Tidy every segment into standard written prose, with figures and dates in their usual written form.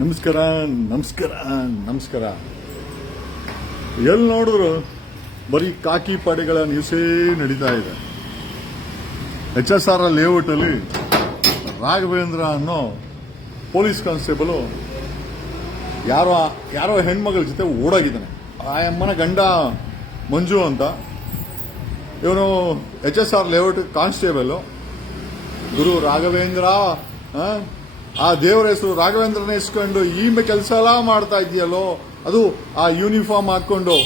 ನಮಸ್ಕಾರ ನಮಸ್ಕಾರ ನಮಸ್ಕಾರ. ಎಲ್ಲಿ ನೋಡಿದ್ರು ಬರೀ ಕಾಕಿ ಪಡೆಗಳ ನ್ಯೂಸೇ ನಡೀತಾ ಇದೆ. HSR ಲೇಔಟ್ ಅಲ್ಲಿ ರಾಘವೇಂದ್ರ ಅನ್ನೋ ಪೊಲೀಸ್ ಕಾನ್ಸ್ಟೇಬಲ್ ಯಾರೋ ಹೆಣ್ಮಗಳ ಜೊತೆ ಓಡಾಗಿದ್ದಾನೆ. ಆ ಅಮ್ಮನ ಗಂಡ ಮಂಜು ಅಂತ, ಇವನು HSR layout constable Guru Raghavendra. ಆ ದೇವರ ಹೆಸರು ರಾಘವೇಂದ್ರನ ಇಸ್ಕೊಂಡು ಈ ಕೆಲಸ ಎಲ್ಲ ಮಾಡ್ತಾ ಇದೆಯಲ್ಲೋ, ಅದು ಆ ಯೂನಿಫಾರ್ಮ್ ಹಾಕೊಂಡು.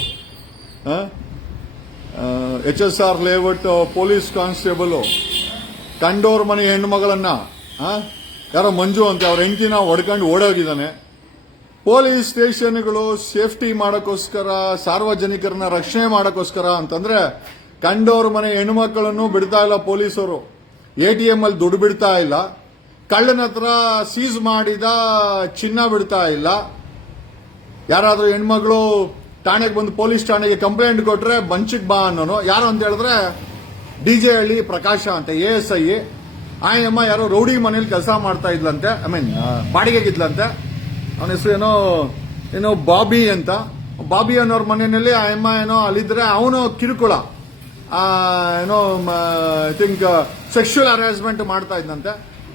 HSR ಲೇಔಟ್ ಪೊಲೀಸ್ ಕಾನ್ಸ್ಟೇಬಲ್ ಕಂಡೋರ್ ಮನೆ ಹೆಣ್ಣುಮಗಳನ್ನ ಯಾರೋ ಮಂಜು ಅಂತ ಅವ್ರ ಹೆಂಡತಿನ ಹೊಡ್ಕೊಂಡು ಓಡೋಗಿದ್ದಾನೆ. ಪೊಲೀಸ್ ಸ್ಟೇಷನ್ಗಳು ಸೇಫ್ಟಿ ಮಾಡೋಕ್ಕೋಸ್ಕರ, ಸಾರ್ವಜನಿಕರನ್ನ ರಕ್ಷಣೆ ಮಾಡೋಕ್ಕೋಸ್ಕರ ಅಂತಂದ್ರೆ ಕಂಡೋರ್ ಮನೆ ಹೆಣ್ಣುಮಕ್ಕಳನ್ನು ಬಿಡ್ತಾ ಇಲ್ಲ ಪೊಲೀಸರು. ATM ಅಲ್ಲಿ ದುಡ್ಡು ಬಿಡ್ತಾ ಇಲ್ಲ, ಕಳ್ಳನ ಹತ್ರ ಸೀಸ್ ಮಾಡಿದ ಚಿನ್ನ ಬಿಡ್ತಾ ಇಲ್ಲ. ಯಾರಾದ್ರೂ ಹೆಣ್ಮಗಳು ಠಾಣೆಗೆ ಬಂದು ಪೊಲೀಸ್ ಠಾಣೆಗೆ ಕಂಪ್ಲೇಂಟ್ ಕೊಟ್ರೆ ಬಂಚಿಗೆ ಬಾ ಅನ್ನೋನು. ಯಾರು ಅಂತ ಹೇಳಿದ್ರೆ DJ ಹಳ್ಳಿ ಪ್ರಕಾಶ ಅಂತ ASI. ಆಯಮ್ಮ ಯಾರೋ ರೌಡಿ ಮನೇಲಿ ಕೆಲಸ ಮಾಡ್ತಾ ಇದ್ಲಂತೆ, ಬಾಡಿಗೆಗಿದ್ಲಂತೆ. ಅವನ ಹೆಸರು ಏನೋ ಬಾಬಿ ಅಂತ. ಬಾಬಿ ಅನ್ನೋರ್ ಮನೆಯಲ್ಲಿ ಆಯಮ್ಮ ಏನೋ ಅಲ್ಲಿದ್ರೆ ಅವನು ಕಿರುಕುಳ ಐ ಥಿಂಕ್ ಸೆಕ್ಷುವಲ್ ಹರಾಸ್ಮೆಂಟ್ ಮಾಡ್ತಾ ಇದ್ದಂತೆ.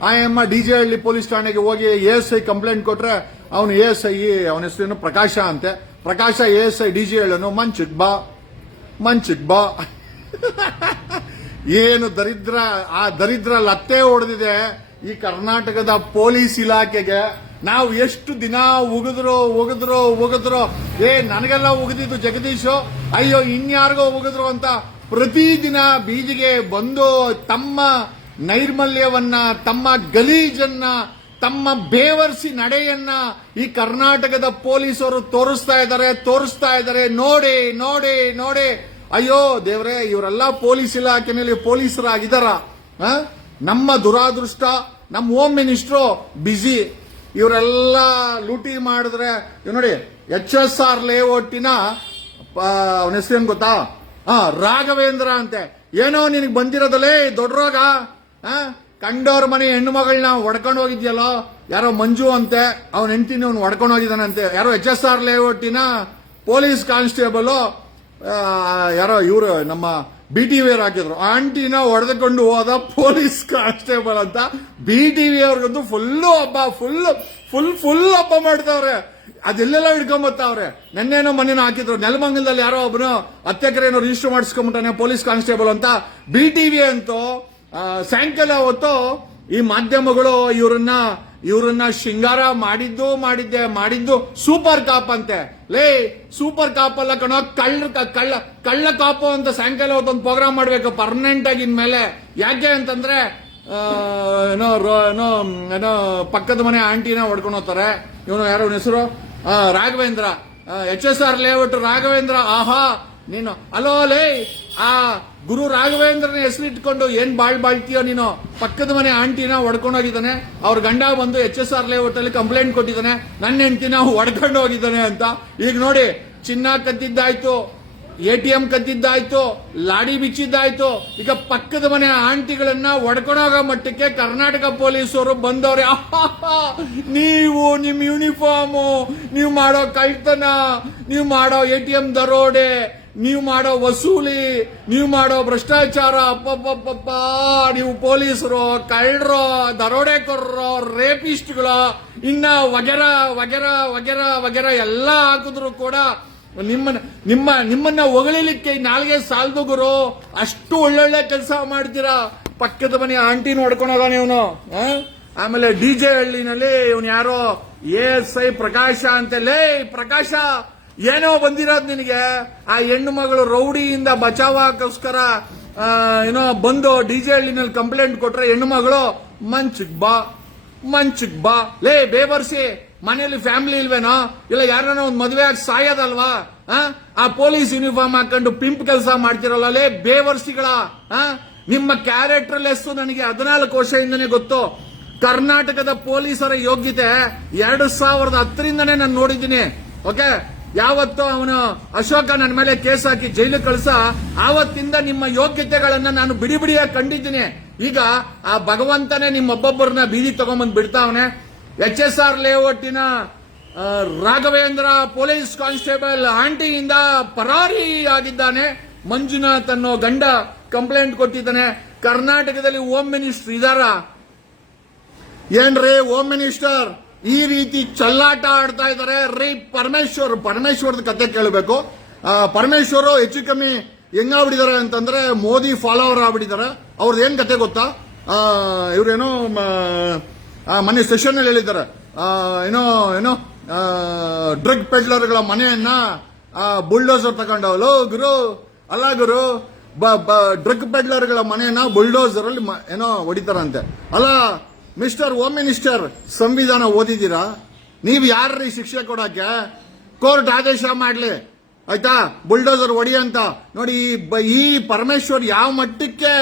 ಆಯಮ್ಮ DJ ಹಳ್ಳಿ ಪೊಲೀಸ್ ಠಾಣೆಗೆ ಹೋಗಿ ASI ಕಂಪ್ಲೇಂಟ್ ಕೊಟ್ರೆ ಅವನು ASI ಅವನ ಹೆಸರು ಪ್ರಕಾಶ ಅಂತೆ. ಪ್ರಕಾಶ ASI DJ ಹೇಳನು ಮಂಚಿಗ್ ಬಾ. ಏನು ದರಿದ್ರ, ಆ ದರಿದ್ರ ಲತ್ತೆ ಹೊಡೆದಿದೆ ಈ ಕರ್ನಾಟಕದ ಪೊಲೀಸ್ ಇಲಾಖೆಗೆ. ನಾವು ಎಷ್ಟು ದಿನ ಉಗಿದ್ರು ನನಗೆಲ್ಲ ಉಗಿದಿದ್ದು ಜಗದೀಶು, ಅಯ್ಯೋ ಇನ್ಯಾರಿಗೋ ಉಗಿದ್ರು ಅಂತ ಪ್ರತಿದಿನ ಬೀದಿಗೆ ಬಂದು ತಮ್ಮ ನೈರ್ಮಲ್ಯವನ್ನ, ತಮ್ಮ ಗಲೀಜನ್ನ, ತಮ್ಮ ಬೇವರ್ಸಿ ನಡೆಯನ್ನ ಈ ಕರ್ನಾಟಕದ ಪೊಲೀಸರು ತೋರಿಸ್ತಾ ಇದ್ದಾರೆ. ನೋಡಿ ಅಯ್ಯೋ ದೇವ್ರೆ, ಇವರೆಲ್ಲ ಪೊಲೀಸ್ ಇಲಾಖೆಯಲ್ಲಿ ಪೊಲೀಸರಾಗಿದ್ದಾರ? ನಮ್ಮ ದುರಾದೃಷ್ಟ, ನಮ್ಮ ಹೋಮ್ ಮಿನಿಸ್ಟ್ರು ಬಿಸಿ. ಇವರೆಲ್ಲ ಲೂಟಿ ಮಾಡಿದ್ರೆ ನೋಡಿ, HSR ಲೇಔಟಿನ ಅವನ ಹೆಸರೇನು ಗೊತ್ತಾ? ರಾಘವೇಂದ್ರ ಅಂತೆ. ಏನೋ ನಿನಗೆ ಬಂದಿರೋದಲ್ಲೇ ದೊಡ್ಡ ರೋಗ. ಕಂಡೋರ್ ಮನೆ ಹೆಣ್ಣು ಮಗಳನ್ನ ಹೊಡ್ಕೊಂಡು ಹೋಗಿದ್ಯಲ್ಲೋ, ಯಾರೋ ಮಂಜು ಅಂತೆ, ಅವನ ಹೆಂಡತಿನ ಅವ್ನು ಹೊಡ್ಕೊಂಡು ಹೋಗಿದ್ದಾನಂತೆ. ಯಾರೋ HSR ಲೇಔಟಿನ ಪೊಲೀಸ್ ಕಾನ್ಸ್ಟೇಬಲ್ ಯಾರೋ ಇವರು ನಮ್ಮ BTV ಹಾಕಿದ್ರು, ಆಂಟಿನ ಹೊಡೆದುಕೊಂಡು ಹೋದ ಪೊಲೀಸ್ ಕಾನ್ಸ್ಟೇಬಲ್ ಅಂತ. BTV ಅವ್ರಿಗಂತೂ ಫುಲ್ ಹಬ್ಬ ಮಾಡ್ತಾವ್ರೆ. ಅದೆಲ್ಲೆಲ್ಲ ಹಿಡ್ಕೊಂಬತ್ತವ್ರೆ. ನೆನ್ನೇನೋ ಮನೇನೋ ಹಾಕಿದ್ರು, ನೆಲಮಂಗಲದಲ್ಲಿ ಯಾರೋ ಒಬ್ಬನು ಹತ್ತೆಕರೇನೋ ರಿಜಿಸ್ಟರ್ ಮಾಡಿಸ್ಕೊಂಡ್ಬಿಟ್ಟಾನೆ ಪೊಲೀಸ್ ಕಾನ್ಸ್ಟೇಬಲ್ ಅಂತ. BTV ಅಂತೂ ಸಾಯಂಕಾಲ ಹೊತ್ತು ಈ ಮಾಧ್ಯಮಗಳು ಇವ್ರನ್ನ ಶೃಂಗಾರ ಮಾಡಿದ್ದು ಸೂಪರ್ ಕಾಪ್ ಅಂತೆ. ಸೂಪರ್ ಕಾಪ್ ಅಲ್ಲ ಕಣೋ, ಕಳ್ಳ ಕಾಪು ಅಂತ ಸಾಯಂಕಾಲ ಹೊತ್ತು ಒಂದು ಪ್ರೋಗ್ರಾಮ್ ಮಾಡ್ಬೇಕು ಪರ್ಮನೆಂಟ್ ಆಗಿ ಇನ್ಮೇಲೆ. ಯಾಕೆ ಅಂತಂದ್ರೆ ಏನೋ ಪಕ್ಕದ ಮನೆ ಆಂಟಿನ ಹೊಡ್ಕೊಂಡು ಹೋಗ್ತಾರೆ. ಇವನು ಯಾರೋ ಹೆಸರು ರಾಘವೇಂದ್ರ, HSR ಲೇಔಟ್ ರಾಘವೇಂದ್ರ. ಆಹಾ, ನೀನು ಅಲೋ ಆ ಗುರು ರಾಘವೇಂದ್ರನ ಹೆಸರಿಟ್ಕೊಂಡು ಏನ್ ಬಾಳ್ತೀಯೋ ನೀನು? ಪಕ್ಕದ ಮನೆ ಆಂಟಿನ ಹೊಡ್ಕೊಂಡು ಹೋಗಿದ್ದಾನೆ. ಅವ್ರ ಗಂಡ ಬಂದು HSR ಲೇಔಟ್ ಅಲ್ಲಿ ಕಂಪ್ಲೇಂಟ್ ಕೊಟ್ಟಿದ್ದಾನೆ, ನನ್ನ ಹೆಂಡತಿನ ಹೊಡ್ಕೊಂಡು ಹೋಗಿದ್ದಾನೆ ಅಂತ. ಈಗ ನೋಡಿ, ಚಿನ್ನ ಕದ್ದಿದ್ದಾಯ್ತು, ATM ಕದ್ದಿದ್ದಾಯ್ತು, ಲಾಡಿ ಬಿಚ್ಚಿದ್ದಾಯ್ತು. ಈಗ ಪಕ್ಕದ ಮನೆ ಆಂಟಿಗಳನ್ನ ಹೊಡ್ಕೊಂಡೋಗೋ ಮಟ್ಟಕ್ಕೆ ಕರ್ನಾಟಕ ಪೊಲೀಸರು ಬಂದವ್ರೆ. ನೀವು ನಿಮ್ ಯೂನಿಫಾರ್ಮು, ನೀವು ಮಾಡೋ ಕಳ್ತನ, ನೀವು ಮಾಡೋ ATM ದರೋಡೆ, ನೀವು ಮಾಡೋ ವಸೂಲಿ, ನೀವು ಮಾಡೋ ಭ್ರಷ್ಟಾಚಾರ, ಅಪ್ಪಪ್ಪಪ್ಪ, ನೀವು ಪೊಲೀಸರು, ಕಳ್ಳರು, ದರೋಡೆಕೋರರು, ರೇಪಿಸ್ಟ್ಗಳು, ಇನ್ನ ವಗೆರ ಎಲ್ಲ ಹಾಕಿದ್ರು ಕೂಡ ನಿಮ್ಮನ್ನ ಹೊಗಳಿಲಿಕ್ಕೆ ನಾಲ್ಗೆ ಸಾಲದು ಗುರು. ಅಷ್ಟು ಒಳ್ಳೊಳ್ಳೆ ಕೆಲಸ ಮಾಡ್ತೀರಾ. ಪಕ್ಕದ ಮನೆ ಆಂಟಿನ ಹೊಡ್ಕೊಂಡೋದಾನೆ ಇವನು. ಆಮೇಲೆ DJ ಹಳ್ಳಿನಲ್ಲಿ ಇವನು ಯಾರೋ ASI ಪ್ರಕಾಶ ಅಂತಲೇ. ಪ್ರಕಾಶ, ಏನೋ ಬಂದಿರೋದು ನಿನಗೆ. ಆ ಹೆಣ್ಣು ಮಗಳು ರೌಡಿಯಿಂದ ಬಚಾವಕ್ಕೋಸ್ಕರ ಏನೋ ಬಂದು DJ ಹಳ್ಳಿನಲ್ಲಿ ಕಂಪ್ಲೇಂಟ್ ಕೊಟ್ರೆ ಹೆಣ್ಣು ಮಗಳು ಮಂಚಿಗ್ ಬಾ. ಬೇಬರ್ಸಿ, ಮನೆಯಲ್ಲಿ ಫ್ಯಾಮಿಲಿ ಇಲ್ವೇನೋ? ಇಲ್ಲ ಯಾರನ್ನ ಒಂದು ಮದುವೆ ಆಗಿ ಸಾಯೋದಲ್ವಾ? ಆ ಪೊಲೀಸ್ ಯೂನಿಫಾರ್ಮ್ ಹಾಕೊಂಡು ಪಿಂಪ್ ಕೆಲಸ ಮಾಡ್ತಿರಲ್ಲ ಬೇವರ್ಸಿಗಳ. ನಿಮ್ಮ ಕ್ಯಾರೆಕ್ಟರ್ ಲೆಸ್ ನನಗೆ 14 ವರ್ಷದಿಂದನೇ ಗೊತ್ತು. ಕರ್ನಾಟಕದ ಪೊಲೀಸರ ಯೋಗ್ಯತೆ 2010ರಿಂದನೇ ನಾನು ನೋಡಿದ್ದೀನಿ. ಓಕೆ, ಯಾವತ್ತೋ ಅವನು ಅಶೋಕ ನನ್ನ ಮೇಲೆ ಕೇಸ್ ಹಾಕಿ ಜೈಲು ಕಳಿಸ, ಆವತ್ತಿಂದ ನಿಮ್ಮ ಯೋಗ್ಯತೆಗಳನ್ನ ನಾನು ಬಿಡಿಯಾಗಿ ಕಂಡಿದ್ದೀನಿ. ಈಗ ಆ ಭಗವಂತನೇ ನಿಮ್ಮೊಬ್ಬೊಬ್ಬರನ್ನ ಬೀದಿ ತಗೊಂಡ್ಬಂದು ಬಿಡ್ತಾವನೆ. HSR ಲೇಔಟಿನ ರಾಘವೇಂದ್ರ ಪೊಲೀಸ್ ಕಾನ್ಸ್ಟೇಬಲ್ ಆಂಟಿಯಿಂದ ಪರಾರಿಯಾಗಿದ್ದಾನೆ. ಮಂಜುನಾಥ್ ಅನ್ನೋ ಗಂಡ ಕಂಪ್ಲೇಂಟ್ ಕೊಟ್ಟಿದ್ದಾನೆ. ಕರ್ನಾಟಕದಲ್ಲಿ ಹೋಮ್ ಮಿನಿಸ್ಟರ್ ಇದಾರ? ಏನ್ರಿ ಹೋಮ್ ಮಿನಿಸ್ಟರ್ ಈ ರೀತಿ ಚಲ್ಲಾಟ ಆಡ್ತಾ ಇದ್ದಾರೆ? ರೀ ಪರಮೇಶ್ವರದ ಕತೆ ಕೇಳಬೇಕು. ಪರಮೇಶ್ವರ್ ಹೆಚ್ಚು ಕಮ್ಮಿ ಹೆಂಗಾಗ್ಬಿಟ್ಟಿದ್ದಾರೆ ಅಂತಂದ್ರೆ ಮೋದಿ ಫಾಲೋವರ್ ಆಗ್ಬಿಟ್ಟಿದ್ದಾರೆ. ಅವ್ರದ್ದು ಏನ್ ಕತೆ ಗೊತ್ತಾ? ಇವ್ರೇನೋ ಮೊನ್ನೆ ಸೆಷನ್ ಅಲ್ಲಿ ಹೇಳಿದ್ದಾರೆ, ಏನೋ ಡ್ರಗ್ ಪೆಡ್ಲರ್ಗಳ ಮನೆಯನ್ನ ಬುಲ್ಡೋಸರ್ ತಗೊಂಡವಳು ಗುರು. ಅಲ್ಲ ಗುರು, ಡ್ರಗ್ ಪೆಡ್ಲರ್ಗಳ ಮನೆಯನ್ನ ಬುಲ್ಡೋಸರ್ ಅಲ್ಲಿ ಏನೋ ಹೊಡಿತಾರಂತೆ. ಅಲ್ಲ ಮಿಸ್ಟರ್ ಹೋಮ್ ಮಿನಿಸ್ಟರ್, ಸಂವಿಧಾನ ಓದಿದ್ದೀರಾ? ನೀವು ಯಾರ್ರೀ ಶಿಕ್ಷೆ ಕೊಡಕ್ಕೆ? ಕೋರ್ಟ್ ಆದೇಶ ಮಾಡ್ಲಿ ಆಯ್ತಾ, ಬುಲ್ಡೋಸರ್ ಹೊಡಿ ಅಂತ. ನೋಡಿ ಈ ಪರಮೇಶ್ವರ್ ಯಾವ ಮಟ್ಟಕ್ಕೆ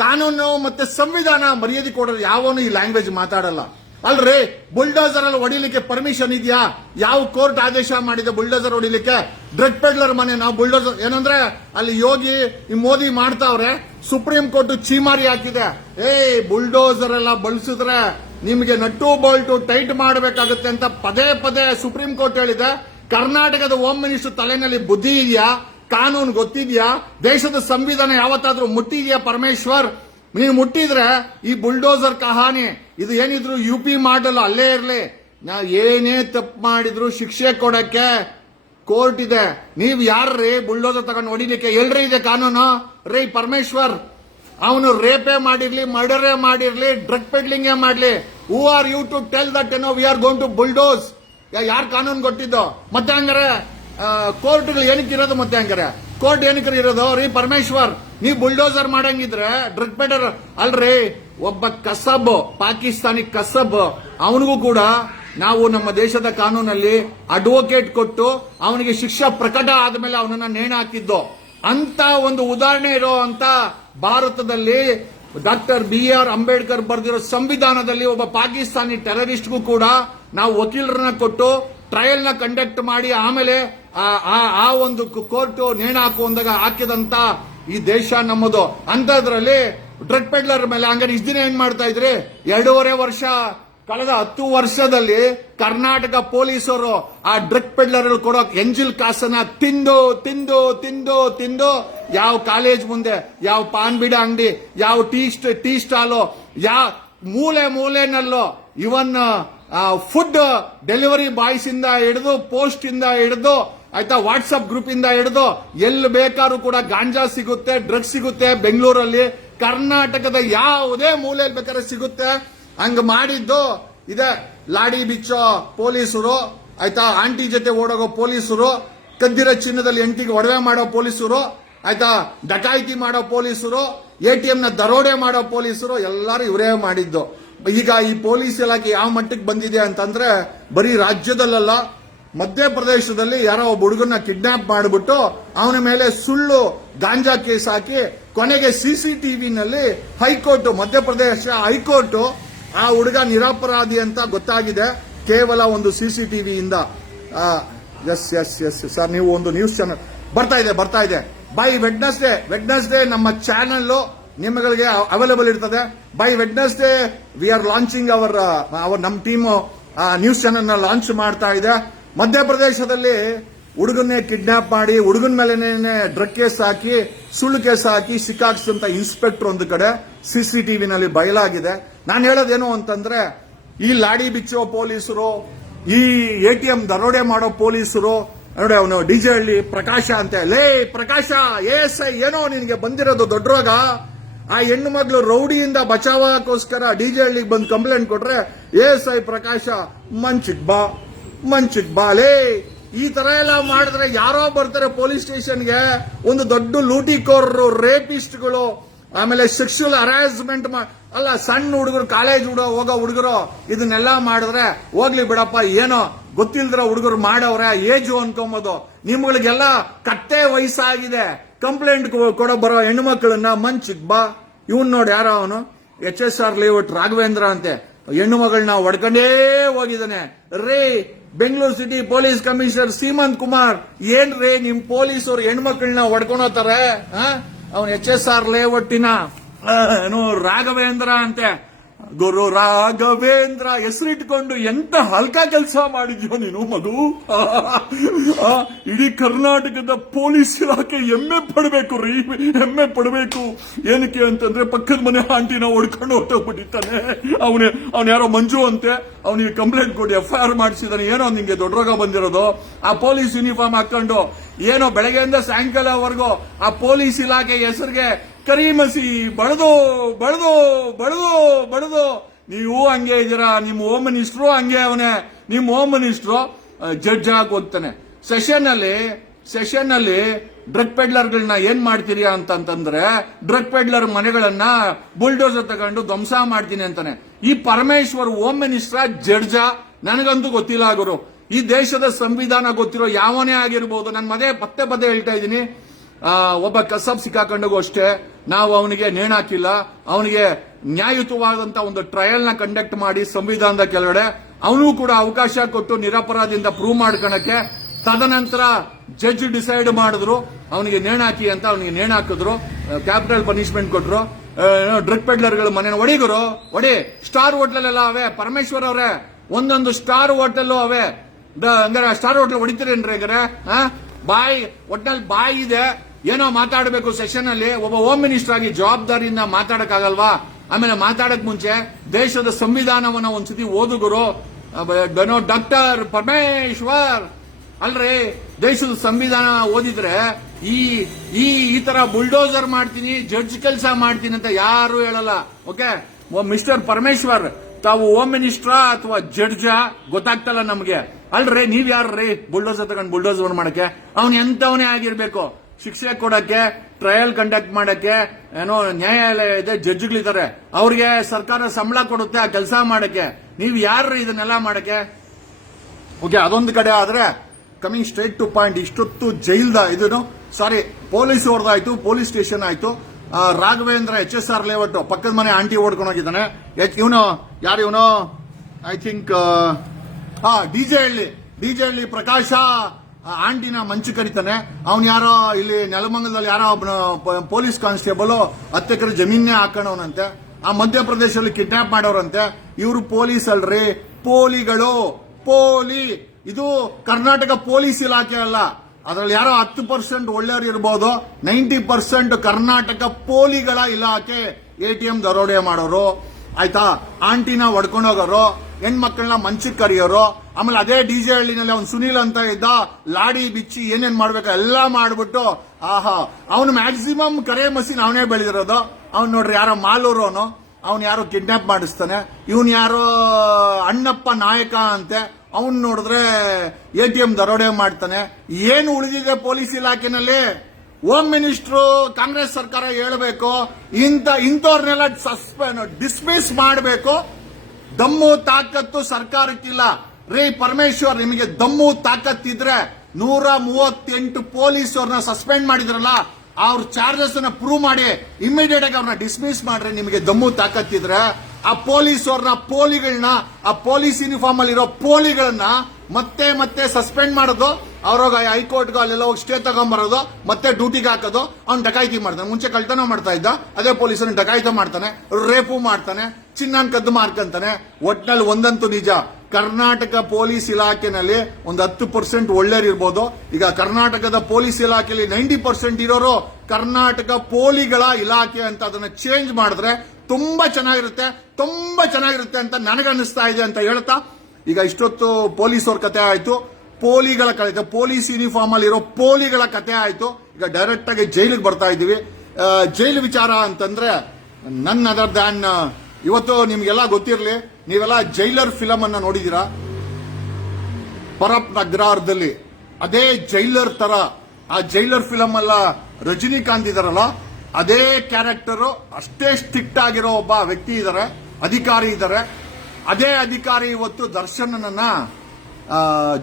ಕಾನೂನು ಮತ್ತೆ ಸಂವಿಧಾನ ಮರ್ಯಾದೆ ಕೊಡೋರು ಯಾವನು ಈ ಲ್ಯಾಂಗ್ವೇಜ್ ಮಾತಾಡಲ್ಲ. ಅಲ್ರಿ, ಬುಲ್ಡೋಸರ್ ಅಲ್ಲಿ ಹೊಡಿಲಿಕ್ಕೆ ಪರ್ಮಿಷನ್ ಇದೆಯಾ? ಯಾವ ಕೋರ್ಟ್ ಆದೇಶ ಮಾಡಿದೆ ಬುಲ್ಡೋಸರ್ ಹೊಡಿಲಿಕ್ಕೆ? ಡ್ರಗ್ ಪೆಡ್ಲರ್ ಮನೆ ನಾವು ಬುಲ್ಡೋಸರ್ ಏನಂದ್ರೆ ಅಲ್ಲಿ ಯೋಗಿ ಈ ಮೋದಿ ಮಾಡ್ತಾವ್ರೆ. ಸುಪ್ರೀಂ ಕೋರ್ಟ್ ಚೀಮಾರಿ ಹಾಕಿದೆ. ಬುಲ್ಡೋಸರ್ ಎಲ್ಲ ಬಳಸಿದ್ರೆ ನಿಮಗೆ ನಟ್ಟು ಬೋಲ್ಟು ಟೈಟ್ ಮಾಡಬೇಕಾಗುತ್ತೆ ಅಂತ ಪದೇ ಪದೇ ಸುಪ್ರೀಂ ಕೋರ್ಟ್ ಹೇಳಿದೆ. ಕರ್ನಾಟಕದ ಹೋಮ್ ಮಿನಿಸ್ಟರ್ ತಲೆನಲ್ಲಿ ಬುದ್ಧಿ ಇದೆಯಾ? ಕಾನೂನು ಗೊತ್ತಿದ್ಯಾ? ದೇಶದ ಸಂವಿಧಾನ ಯಾವತ್ತಾದ್ರೂ ಮುಟ್ಟಿದ್ಯಾ? ಪರಮೇಶ್ವರ್, ನೀವು ಮುಟ್ಟಿದ್ರೆ ಈ ಬುಲ್ಡೋಸರ್ ಕಹಾನಿ ಇದು ಏನಿದ್ರು UP ಮಾಡಲ್ಲ, ಅಲ್ಲೇ ಇರ್ಲಿ. ನಾ ಏನೇ ತಪ್ಪು ಮಾಡಿದ್ರು ಶಿಕ್ಷೆ ಕೊಡಕ್ಕೆ ಕೋರ್ಟ್ ಇದೆ. ನೀವ್ ಯಾರ್ರೀ ಬುಲ್ಡೋಸರ್ ತಗೊಂಡು ಹೊಡಿಲಿಕ್ಕೆ? ಎಲ್ರಿ ಇದೆ ಕಾನೂನು? ರೀ ಪರಮೇಶ್ವರ್, ಅವನು ರೇಪೇ ಮಾಡಿರ್ಲಿ, ಮರ್ಡರೇ ಮಾಡಿರ್ಲಿ, ಡ್ರಗ್ ಪೆಡ್ಲಿಂಗೇ ಮಾಡ್ಲಿ, who are you to tell that we are going to bulldoze? ಯಾರು ಕಾನೂನು ಕೊಟ್ಟಿದ್ದು? ಮತ್ತೆ ಹಂಗಾರೆ ಕೋರ್ಟ್ಗಳು ಏನಕ್ಕೆ ಇರೋದು? ಮತ್ತೆ ಹಂಗಾರೆ ಕೋರ್ಟ್ ಏನಕ್ಕೆ ಇರೋದು? ರೀ ಪರಮೇಶ್ವರ್, ನೀವು ಬುಲ್ಡೋಸರ್ ಮಾಡಂಗಿದ್ರೆ ಡ್ರಗ್ ಪೆಡರ್ ಅಲ್ರಿ, ಒಬ್ಬ ಕಸಬ್, ಪಾಕಿಸ್ತಾನಿ ಕಸಬ್, ಅವನಿಗೂ ಕೂಡ ನಾವು ನಮ್ಮ ದೇಶದ ಕಾನೂನಲ್ಲಿ ಅಡ್ವೊಕೇಟ್ ಕೊಟ್ಟು ಅವನಿಗೆ ಶಿಕ್ಷೆ ಪ್ರಕಟ ಆದ್ಮೇಲೆ ಅವನನ್ನ ನೇಣು ಹಾಕಿದ್ದು. ಅಂತ ಒಂದು ಉದಾಹರಣೆ ಇರುವಂತ ಭಾರತದಲ್ಲಿ ಡಾಕ್ಟರ್ BR ಅಂಬೇಡ್ಕರ್ ಬರೆದಿರೋ ಸಂವಿಧಾನದಲ್ಲಿ ಒಬ್ಬ ಪಾಕಿಸ್ತಾನಿ ಟೆರರಿಸ್ಟ್ಗೂ ಕೂಡ ನಾವು ವಕೀಲರನ್ನ ಕೊಟ್ಟು ಟ್ರಯಲ್ ನ ಕಂಡಕ್ಟ್ ಮಾಡಿ ಆಮೇಲೆ ಆ ಒಂದು ಕೋರ್ಟ್ ನೇಣು ಹಾಕುವಂದಾಗ ಹಾಕಿದಂತ ಈ ದೇಶ ನಮ್ಮದು. ಅಂತದ್ರಲ್ಲಿ ಡ್ರಗ್ ಪೆಡ್ಲರ್ ಮೇಲೆ ಹಂಗಾರೆ ಇಷ್ಟ ದಿನ ಏನ್ ಮಾಡ್ತಾ ಇದ್ರಿ? 2.5 ವರ್ಷ ಕಳೆದ 10 ವರ್ಷದಲ್ಲಿ ಕರ್ನಾಟಕ ಪೊಲೀಸರು ಆ ಡ್ರಗ್ ಪೆಡ್ಲರ್ ಕೊಡೋ ಎಂಜಿಲ್ ಕಾಸನ್ನ ತಿಂದು ತಿಂದು ತಿಂದು ತಿಂದು ಯಾವ ಕಾಲೇಜ್ ಮುಂದೆ, ಯಾವ ಪಾನ್ ಬೀಡ ಅಂಗಡಿ, ಯಾವ ಟೀ ಸ್ಟಾಲು, ಯಾವ ಮೂಲೆನಲ್ಲೋ, ಇವನ್ ಫುಡ್ ಡೆಲಿವರಿ ಬಾಯ್ಸ್ ಇಂದ ಹಿಡಿದು, ಪೋಸ್ಟ್ ಇಂದ ಹಿಡಿದು, ಆಯ್ತಾ, ವಾಟ್ಸ್ಆಪ್ ಗ್ರೂಪ್ ಇಂದ ಹಿಡಿದು ಎಲ್ಲಿ ಬೇಕಾದ್ರೂ ಕೂಡ ಗಾಂಜಾ ಸಿಗುತ್ತೆ, ಡ್ರಗ್ಸ್ ಸಿಗುತ್ತೆ. ಬೆಂಗಳೂರಲ್ಲಿ, ಕರ್ನಾಟಕದ ಯಾವುದೇ ಮೂಲೆಯಲ್ಲಿ ಬೇಕಾದ್ರೆ ಸಿಗುತ್ತೆ. ಹಂಗ ಮಾಡಿದ್ದು ಇದೆ. ಲಾಡಿ ಬಿಚ್ಚೋ ಪೊಲೀಸರು, ಆಯ್ತಾ, ಆಂಟಿ ಜೊತೆ ಓಡೋಗೋ ಪೊಲೀಸರು, ಕದ್ದಿರೋ ಚಿನ್ನದಲ್ಲಿ ಎಂಟಿಗೆ ಒಡವೆ ಮಾಡೋ ಪೊಲೀಸರು, ಆಯ್ತಾ, ಡಕಾಯಿತಿ ಮಾಡೋ ಪೊಲೀಸರು, ATM ನ ದರೋಡೆ ಮಾಡೋ ಪೊಲೀಸರು, ಎಲ್ಲರೂ ಇವರೇ ಮಾಡಿದ್ದು. ಈಗ ಈ ಪೊಲೀಸ್ ಇಲಾಖೆ ಯಾವ ಮಟ್ಟಕ್ಕೆ ಬಂದಿದೆ ಅಂತಂದ್ರೆ, ಬರೀ ರಾಜ್ಯದಲ್ಲ, ಮಧ್ಯಪ್ರದೇಶದಲ್ಲಿ ಯಾರೋ ಒಬ್ಬ ಹುಡುಗನ ಕಿಡ್ನಾಪ್ ಮಾಡಿಬಿಟ್ಟು ಅವನ ಮೇಲೆ ಸುಳ್ಳು ಗಾಂಜಾ ಕೇಸ್ ಹಾಕಿ ಕೊನೆಗೆ CCTVನಲ್ಲಿ ಹೈಕೋರ್ಟ್, ಮಧ್ಯಪ್ರದೇಶ ಹೈಕೋರ್ಟ್ ಆ ಹುಡುಗ ನಿರಪರಾಧಿ ಅಂತ ಗೊತ್ತಾಗಿದೆ ಕೇವಲ ಒಂದು CCTV ಇಂದ. ಎಸ್ ಸರ್, ನೀವು ಒಂದು ನ್ಯೂಸ್ ಚಾನಲ್ ಬರ್ತಾ ಇದೆ ಬೈ ವೆಡ್ನೆಸ್ಡೇ ನಮ್ಮ ಚಾನಲ್ ನಿಮಗೆ ಅವೈಲೇಬಲ್ ಇರ್ತದೆ. By Wednesday we are launching our ನಮ್ಮ ಟೀಮ್ ನ್ಯೂಸ್ ಚಾನಲ್ ನ ಲಾಂಚ್ ಮಾಡ್ತಾ ಇದೆ. ಮಧ್ಯಪ್ರದೇಶದಲ್ಲಿ ಹುಡುಗನ್ನೇ ಕಿಡ್ನಾಪ್ ಮಾಡಿ ಹುಡುಗನ ಮೇಲೆ ಡ್ರಗ್ ಕೇಸ್ ಹಾಕಿ, ಸುಳ್ಳು ಕೇಸ್ ಹಾಕಿ ಸಿಕ್ಕಾಕ್ಸಿದಂತ ಇನ್ಸ್ಪೆಕ್ಟರ್ ಒಂದು ಕಡೆ CCTVನಲ್ಲಿ ಬಯಲಾಗಿದೆ. ನಾನು ಹೇಳೋದೇನು ಅಂತಂದ್ರೆ, ಈ ಲಾಡಿ ಬಿಚ್ಚೋ ಪೊಲೀಸರು, ಈ ATM ದರೋಡೆ ಮಾಡೋ ಪೊಲೀಸರು ನೋಡಿ, ಅವನು DJ ಹಳ್ಳಿ ಪ್ರಕಾಶ ಅಂತ, ಲೇ ಪ್ರಕಾಶ ASI, ಏನೋ ನಿನಗೆ ಬಂದಿರೋದು ದೊಡ್ಡ ರೋಗ. ಆ ಹೆಣ್ಣು ಮಗಳು ರೌಡಿಯಿಂದ ಬಚಾವಕ್ಕೋಸ್ಕರ DJ ಹಳ್ಳಿಗೆ ಬಂದು ಕಂಪ್ಲೇಂಟ್ ಕೊಟ್ರೆ ASI ಪ್ರಕಾಶ ಮಂಚಿಗ್ ಬಾ ಲೇ. ಈ ತರ ಎಲ್ಲ ಮಾಡಿದ್ರೆ ಯಾರೋ ಬರ್ತಾರೆ ಪೊಲೀಸ್ ಸ್ಟೇಷನ್ಗೆ. ಒಂದು ದೊಡ್ಡ ಲೂಟಿಕೋರರು, ರೇಪಿಸ್ಟ್ಗಳು, ಆಮೇಲೆ ಸೆಕ್ಸುವಲ್ ಹರಾಸ್ಮೆಂಟ್ ಅಲ್ಲ, ಸಣ್ಣ ಹುಡುಗರು, ಕಾಲೇಜ್ ಹೋಗೋ ಹುಡುಗರು ಇದನ್ನೆಲ್ಲ ಮಾಡಿದ್ರೆ ಹೋಗ್ಲಿ ಬಿಡಪ್ಪ, ಏನೋ ಗೊತ್ತಿಲ್ದಿರೋ ಹುಡುಗರು ಮಾಡವ್ರೆ, ಏಜು ಅನ್ಕೊಂಬೋದು. ನಿಮ್ಗಳಿಗೆಲ್ಲ ಕತ್ತೆ ವಯಸ್ಸಾಗಿದೆ, ಕಂಪ್ಲೇಂಟ್ ಕೊಡೋ ಬರೋ ಹೆಣ್ಣು ಮಕ್ಕಳನ್ನ ಮಂಚಿಗ್ ಬಾ. ಇವನ್ ನೋಡಿ, ಯಾರೋ ಅವನು HSR ಲೇಔಟ್ ರಾಘವೇಂದ್ರ ಅಂತೆ, ಹೆಣ್ಣು ಮಗಳನ್ನ ಹೊಡ್ಕೊಂಡೇ ಹೋಗಿದ್ದಾನೆ. ರೇ Bengaluru city police commissioner Seemant Kumar, ಏನ್ರಿ ನಿಮ್ ಪೊಲೀಸರು ಹೆಣ್ಮಕ್ಳನ್ನ ಹೊಡ್ಕೊಂಡೋತಾರೆ? ಅವನು HSR ಲೇಔಟಿನ ರಾಘವೇಂದ್ರ ಅಂತೆ, ಗುರು ರಾಘವೇಂದ್ರ ಹೆಸರಿಟ್ಕೊಂಡು ಎಂತ ಹಲ್ಕ ಕೆಲಸ ಮಾಡಿದ್ಯೋ ನೀನು ಮಗು. ಇಡೀ ಕರ್ನಾಟಕದ ಪೊಲೀಸ್ ಇಲಾಖೆ ಹೆಮ್ಮೆ ಪಡಬೇಕು ರೀ, ಹೆಮ್ಮೆ ಪಡಬೇಕು. ಏನಕ್ಕೆ ಅಂತಂದ್ರೆ ಪಕ್ಕದ ಮನೆ ಆಂಟಿನ ಹೊಡ್ಕೊಂಡು ಹೊಟ್ಟೋಗ್ಬಿಟ್ಟಿದ್ದಾನೆ. ಅವನು ಯಾರೋ ಮಂಜು ಅಂತೆ, ಅವನಿಗೆ ಕಂಪ್ಲೇಂಟ್ ಕೊಡಿ, FIR ಮಾಡಿಸಿದಾನೆ. ಏನೋ ನಿಂಗೆ ದೊಡ್ಡ ರೋಗ ಬಂದಿರೋದು. ಆ ಪೊಲೀಸ್ ಯೂನಿಫಾರ್ಮ್ ಹಾಕೊಂಡು ಏನೋ ಬೆಳಗ್ಗೆಯಿಂದ ಸಾಯಂಕಾಲವರೆಗೂ ಆ ಪೊಲೀಸ್ ಇಲಾಖೆ ಹೆಸರಿಗೆ ಕರಿಮಸಿ ಬಡದು ಬಡದು ಬಡದು ಬಡದು. ನೀವು ಹಂಗೆ ಇದ್ದೀರಾ, ನಿಮ್ಮ ಹೋಮ್ ಮಿನಿಸ್ಟ್ರು ಹಂಗೆ ಅವನೇ. ನಿಮ್ಮ ಹೋಮ್ ಮಿನಿಸ್ಟ್ರು ಜಡ್ಜ್ ಆಗಿ ಹೋಗ್ತಾನೆ. ಸೆಷನ್ ಅಲ್ಲಿ ಡ್ರಗ್ ಪೆಡ್ಲರ್ಗಳನ್ನ ಏನ್ ಮಾಡ್ತೀರಿ ಅಂತಂದ್ರೆ ಡ್ರಗ್ ಪೆಡ್ಲರ್ ಮನೆಗಳನ್ನ ಬುಲ್ಡೋಸರ್ ತಗೊಂಡು ಧ್ವಂಸ ಮಾಡ್ತೀನಿ ಅಂತಾನೆ. ಈ ಪರಮೇಶ್ವರ್ ಹೋಮ್ ಮಿನಿಸ್ಟರ್ ಜಡ್ಜ ನನಗಂತೂ ಗೊತ್ತಿಲ್ಲ ಗುರು. ಈ ದೇಶದ ಸಂವಿಧಾನ ಗೊತ್ತಿರೋ ಯಾವನೇ ಆಗಿರ್ಬೋದು. ನಾನು ಪದೇ ಹೇಳ್ತಾ ಇದ್ದೀನಿ, ಒಬ್ಬ ಕಸಬ್ ಸಿಕ್ಕಾಕೊಂಡಗೂ ಅಷ್ಟೇ ನಾವು ಅವನಿಗೆ ನೇಣಾಕಿಲ್ಲ. ಅವನಿಗೆ ನ್ಯಾಯಯುತವಾದಂತಹ ಒಂದು ಟ್ರಯಲ್ ನ ಕಂಡಕ್ಟ್ ಮಾಡಿ ಸಂವಿಧಾನದ ಕೆಳಗಡೆ ಅವನಿಗೂ ಕೂಡ ಅವಕಾಶ ಕೊಟ್ಟು ನಿರಪರಾಧಿಯಿಂದ ಪ್ರೂವ್ ಮಾಡ್ಕೊಳಕ್ಕೆ. ತದನಂತರ ಜಡ್ಜ್ ಡಿಸೈಡ್ ಮಾಡಿದ್ರು ಅವನಿಗೆ ನೇಣಾಕಿ ಅಂತ. ಅವನಿಗೆ ನೇಣಾಕಿದ್ರು, ಕ್ಯಾಪಿಟಲ್ ಪನಿಷ್ಮೆಂಟ್ ಕೊಟ್ರು. ಡ್ರಗ್ ಪೆಡ್ಲರ್ಗಳ ಮನೆ ಹೊಡಿ. ಸ್ಟಾರ್ ಹೋಟ್ಲೆಲ್ಲ ಅವೇ. ಪರಮೇಶ್ವರ್ ಅವರೇ, ಒಂದೊಂದು ಸ್ಟಾರ್ ಹೋಟೆಲ್ ಅವೇ. ಹಂಗಾರೆ ಸ್ಟಾರ್ ಹೋಟೆಲ್ ಹೊಡಿತೀರೇನ್ರಿ? ಹಂಗಾರೆ ಒಟ್ನಲ್ಲಿ ಬಾಯಿ ಇದೆ, ಏನೋ ಮಾತಾಡಬೇಕು ಸೆಷನ್ ಅಲ್ಲಿ. ಒಬ್ಬ ಹೋಮ್ ಮಿನಿಸ್ಟರ್ ಆಗಿ ಜವಾಬ್ದಾರಿಯಿಂದ ಮಾತಾಡಕ್ಕಾಗಲ್ವಾ? ಆಮೇಲೆ ಮಾತಾಡಕ್ ಮುಂಚೆ ದೇಶದ ಸಂವಿಧಾನವನ್ನ ಒಂದ್ಸತಿ ಓದುಗರು. ಡಾಕ್ಟರ್ ಪರಮೇಶ್ವರ್ ಅಲ್ರಿ, ದೇಶದ ಸಂವಿಧಾನ ಓದಿದ್ರೆ ಈ ತರ ಬುಲ್ಡೋಸರ್ ಮಾಡ್ತೀನಿ, ಜಡ್ಜ್ ಕೆಲಸ ಮಾಡ್ತೀನಿ ಅಂತ ಯಾರು ಹೇಳಲ್ಲ. ಓಕೆ, ಮಿಸ್ಟರ್ ಪರಮೇಶ್ವರ್, ತಾವು ಹೋಮ್ ಮಿನಿಸ್ಟ್ರಾ ಅಥವಾ ಜಡ್ಜ ಗೊತ್ತಾಗ್ತಲ್ಲ ನಮ್ಗೆ. ಅಲ್ರಿ, ನೀವ್ ಯಾರ್ರಿ ಬುಲ್ಡೋಸರ್ ತಗೊಂಡು ಬುಲ್ಡೋಸರ್ ಮಾಡಕ್ಕೆ? ಅವ್ನು ಎಂತವನೇ ಆಗಿರ್ಬೇಕು, ಶಿಕ್ಷೆ ಕೊಡಕ್ಕೆ, ಟ್ರಯಲ್ ಕಂಡಕ್ಟ್ ಮಾಡಕ್ಕೆ ಏನೋ ನ್ಯಾಯಾಲಯ ಇದೆ, ಜಡ್ಜ್ಗಳಿದ್ದಾರೆ, ಅವ್ರಿಗೆ ಸರ್ಕಾರ ಸಂಬಳ ಕೊಡುತ್ತೆ ಆ ಕೆಲಸ ಮಾಡಕ್ಕೆ. ನೀವ್ ಯಾರ್ರಿ ಇದನ್ನೆಲ್ಲ ಮಾಡಕ್ಕೆ? ಓಕೆ, ಅದೊಂದು ಕಡೆ ಆದ್ರೆ ಕಮಿಂಗ್ ಸ್ಟ್ರೇಟ್ ಟು ಪಾಯಿಂಟ್. ಇಷ್ಟೊತ್ತು ಜೈಲ್ದ ಇದನ್ನು ಪೊಲೀಸ್ ಅವ್ರದ್ದಾಯ್ತು, ಪೊಲೀಸ್ ಸ್ಟೇಷನ್ ಆಯ್ತು. ರಾಘವೇಂದ್ರ HSR ಲೇಔಟ್ ಪಕ್ಕದ ಮನೆ ಆಂಟಿ ಓಡ್ಕೊಂಡು ಹೋಗಿದ್ದಾನೆ. ಇವನು ಐ ಥಿಂಕ್ ಡಿಜೆ ಹಳ್ಳಿ ಪ್ರಕಾಶ ಆಂಟಿನ ಮಂಚು ಕರೀತಾನೆ. ಅವನ್ ಯಾರೋ ಇಲ್ಲಿ ನೆಲಮಂಗಲದಲ್ಲಿ ಯಾರೋ ಪೊಲೀಸ್ ಕಾನ್ಸ್ಟೇಬಲ್ 10 ಎಕರೆ ಜಮೀನೇ ಹಾಕೋಣವನಂತೆ. ಆ ಮಧ್ಯಪ್ರದೇಶದಲ್ಲಿ ಕಿಡ್ನಾಪ್ ಮಾಡೋರಂತೆ. ಇವರು ಪೊಲೀಸ್ ಅಲ್ರಿ, ಪೋಲಿಗಳು. ಇದು ಕರ್ನಾಟಕ ಪೊಲೀಸ್ ಇಲಾಖೆ ಅಲ್ಲ. ಅದ್ರಲ್ಲಿ ಯಾರೋ 10% ಒಳ್ಳೆಯವರು ಇರಬಹುದು, 90% ಕರ್ನಾಟಕ ಪೋಲಿಗಳ ಇಲಾಖೆ. ATM ದರೋಡೆ ಮಾಡೋರು, ಆಯ್ತಾ, ಆಂಟಿನ ಹೊಡ್ಕೊಂಡು ಹೋಗೋರು, ಹೆಣ್ಮಕ್ಳನ್ನ ಮಂಚಕ್ಕೆ ಕರಿಯೋರು. ಆಮೇಲೆ ಅದೇ ಡಿಜೆ ಹಳ್ಳಿನಲ್ಲಿ ಅವ್ನು ಸುನೀಲ್ ಅಂತ ಇದ್ದ, ಲಾಡಿ ಬಿಚ್ಚಿ ಏನೇನ್ ಮಾಡ್ಬೇಕು ಎಲ್ಲ ಮಾಡ್ಬಿಟ್ಟು ಅವನು ಮ್ಯಾಕ್ಸಿಮಮ್ ಕರೆ ಮಸೀನ್ ಅವನೇ ಬೆಳೆದಿರೋದು. ಅವ್ನು ನೋಡ್ರಿ ಯಾರೋ ಮಾಲೂರು ಅವ್ನು ಯಾರೋ ಕಿಡ್ನಾಪ್ ಮಾಡಿಸ್ತಾನೆ. ಇವನ್ ಯಾರೋ ಅಣ್ಣಪ್ಪ ನಾಯಕ ಅಂತೆ, ಅವನ್ ನೋಡಿದ್ರೆ ATM ದರೋಡೆ ಮಾಡ್ತಾನೆ. ಏನು ಉಳಿದಿದೆ ಪೊಲೀಸ್ ಇಲಾಖೆನಲ್ಲಿ? ಹೋಮ್ ಮಿನಿಸ್ಟ್ರು ಕಾಂಗ್ರೆಸ್ ಸರ್ಕಾರ ಹೇಳಬೇಕು, ಇಂಥವ್ರನ್ನೆಲ್ಲ ಡಿಸ್ಮಿಸ್ ಮಾಡಬೇಕು. ದಮ್ಮು ತಾಕತ್ತು ಸರ್ಕಾರಕ್ಕಿಲ್ಲ ರೀ. ಪರಮೇಶ್ವರ್, ನಿಮಗೆ ದಮ್ಮು ತಾಕತ್ತಿದ್ರೆ 138 ಪೊಲೀಸರನ್ನ ಸಸ್ಪೆಂಡ್ ಮಾಡಿದ್ರಲ್ಲ, ಅವ್ರ ಚಾರ್ಜಸ್ ಅನ್ನ ಪ್ರೂವ್ ಮಾಡಿ ಇಮಿಡಿಯೇಟ್ ಆಗಿ ಅವ್ರನ್ನ ಡಿಸ್ಮಿಸ್ ಮಾಡ್ರಿ. ನಿಮಗೆ ದಮ್ಮು ತಾಕತ್ತಿದ್ರೆ ಆ ಪೊಲೀಸವ್ರನ್ನ, ಪೋಲಿಗಳನ್ನ, ಆ ಪೊಲೀಸ್ ಯೂನಿಫಾರ್ಮ್ ಅಲ್ಲಿರೋ ಪೋಲಿಗಳನ್ನ ಮತ್ತೆ ಸಸ್ಪೆಂಡ್ ಮಾಡೋದು, ಅವ್ರಾಗ ಹೈಕೋರ್ಟ್ಗೆ ಅಲ್ಲೆಲ್ಲ ಹೋಗಿ ಸ್ಟೇ ತಗೊಂಡ್ಬರೋದು, ಮತ್ತೆ ಡ್ಯೂಟಿಗೆ ಹಾಕೋದು. ಅವ್ನು ಡಕಾಯಿತಿ ಮಾಡ್ತಾನೆ. ಮುಂಚೆ ಕಳ್ತನ ಮಾಡ್ತಾ ಇದ್ದ, ಅದೇ ಪೊಲೀಸರನ್ನ ಡಕಾಯಿತ ಮಾಡ್ತಾನೆ, ರೇಪು ಮಾಡ್ತಾನೆ, ಚಿನ್ನನ್ ಕದ್ದು ಮಾರ್ಕಂತಾನೆ. ಒಟ್ನಲ್ಲಿ ಒಂದಂತೂ ನಿಜ, ಕರ್ನಾಟಕ ಪೊಲೀಸ್ ಇಲಾಖೆನಲ್ಲಿ ಒಂದು 10% ಒಳ್ಳೆಯರು ಇರ್ಬೋದು. ಈಗ ಕರ್ನಾಟಕದ ಪೊಲೀಸ್ ಇಲಾಖೆಯಲ್ಲಿ 90% ಇರೋರು ಕರ್ನಾಟಕ ಪೋಲಿಗಳ ಇಲಾಖೆ ಅಂತ ಅದನ್ನ ಚೇಂಜ್ ಮಾಡಿದ್ರೆ ತುಂಬಾ ಚೆನ್ನಾಗಿರುತ್ತೆ ಅಂತ ನನಗನ್ನಿಸ್ತಾ ಇದೆ ಅಂತ ಹೇಳ್ತಾ, ಈಗ ಇಷ್ಟೊತ್ತು ಪೊಲೀಸ್ ಅವ್ರ ಕತೆ ಆಯ್ತು, ಪೋಲಿಗಳ ಕತೆ, ಪೊಲೀಸ್ ಯೂನಿಫಾರ್ಮ್ ಅಲ್ಲಿರೋ ಪೋಲಿಗಳ ಕತೆ ಆಯ್ತು. ಈಗ ಡೈರೆಕ್ಟ್ ಆಗಿ ಜೈಲಿಗೆ ಬರ್ತಾ ಇದೀವಿ. ಜೈಲು ವಿಚಾರ ಅಂತಂದ್ರೆ ನನ್ ಅದರ್ ದ್ಯಾನ್, ಇವತ್ತು ನಿಮ್ಗೆಲ್ಲ ಗೊತ್ತಿರಲಿ, ನೀವೆಲ್ಲ ಜೈಲರ್ ಫಿಲಂ ಅನ್ನ ನೋಡಿದೀರಾ. ಪರಪ್ ನಗರದಲ್ಲಿ ಅದೇ ಜೈಲರ್ ತರ, ಆ ಜೈಲರ್ ಫಿಲಂ ಅಲ್ಲ ರಜನಿಕಾಂತ್ ಇದಾರಲ್ಲ, ಅದೇ ಕ್ಯಾರೆಕ್ಟರ್, ಅಷ್ಟೇ ಸ್ಟ್ರಿಕ್ಟ್ ಆಗಿರೋ ಒಬ್ಬ ವ್ಯಕ್ತಿ ಇದ್ದಾರೆ, ಅಧಿಕಾರಿ ಇದ್ದಾರೆ. ಅದೇ ಅಧಿಕಾರಿ ಇವತ್ತು ದರ್ಶನನ್ನ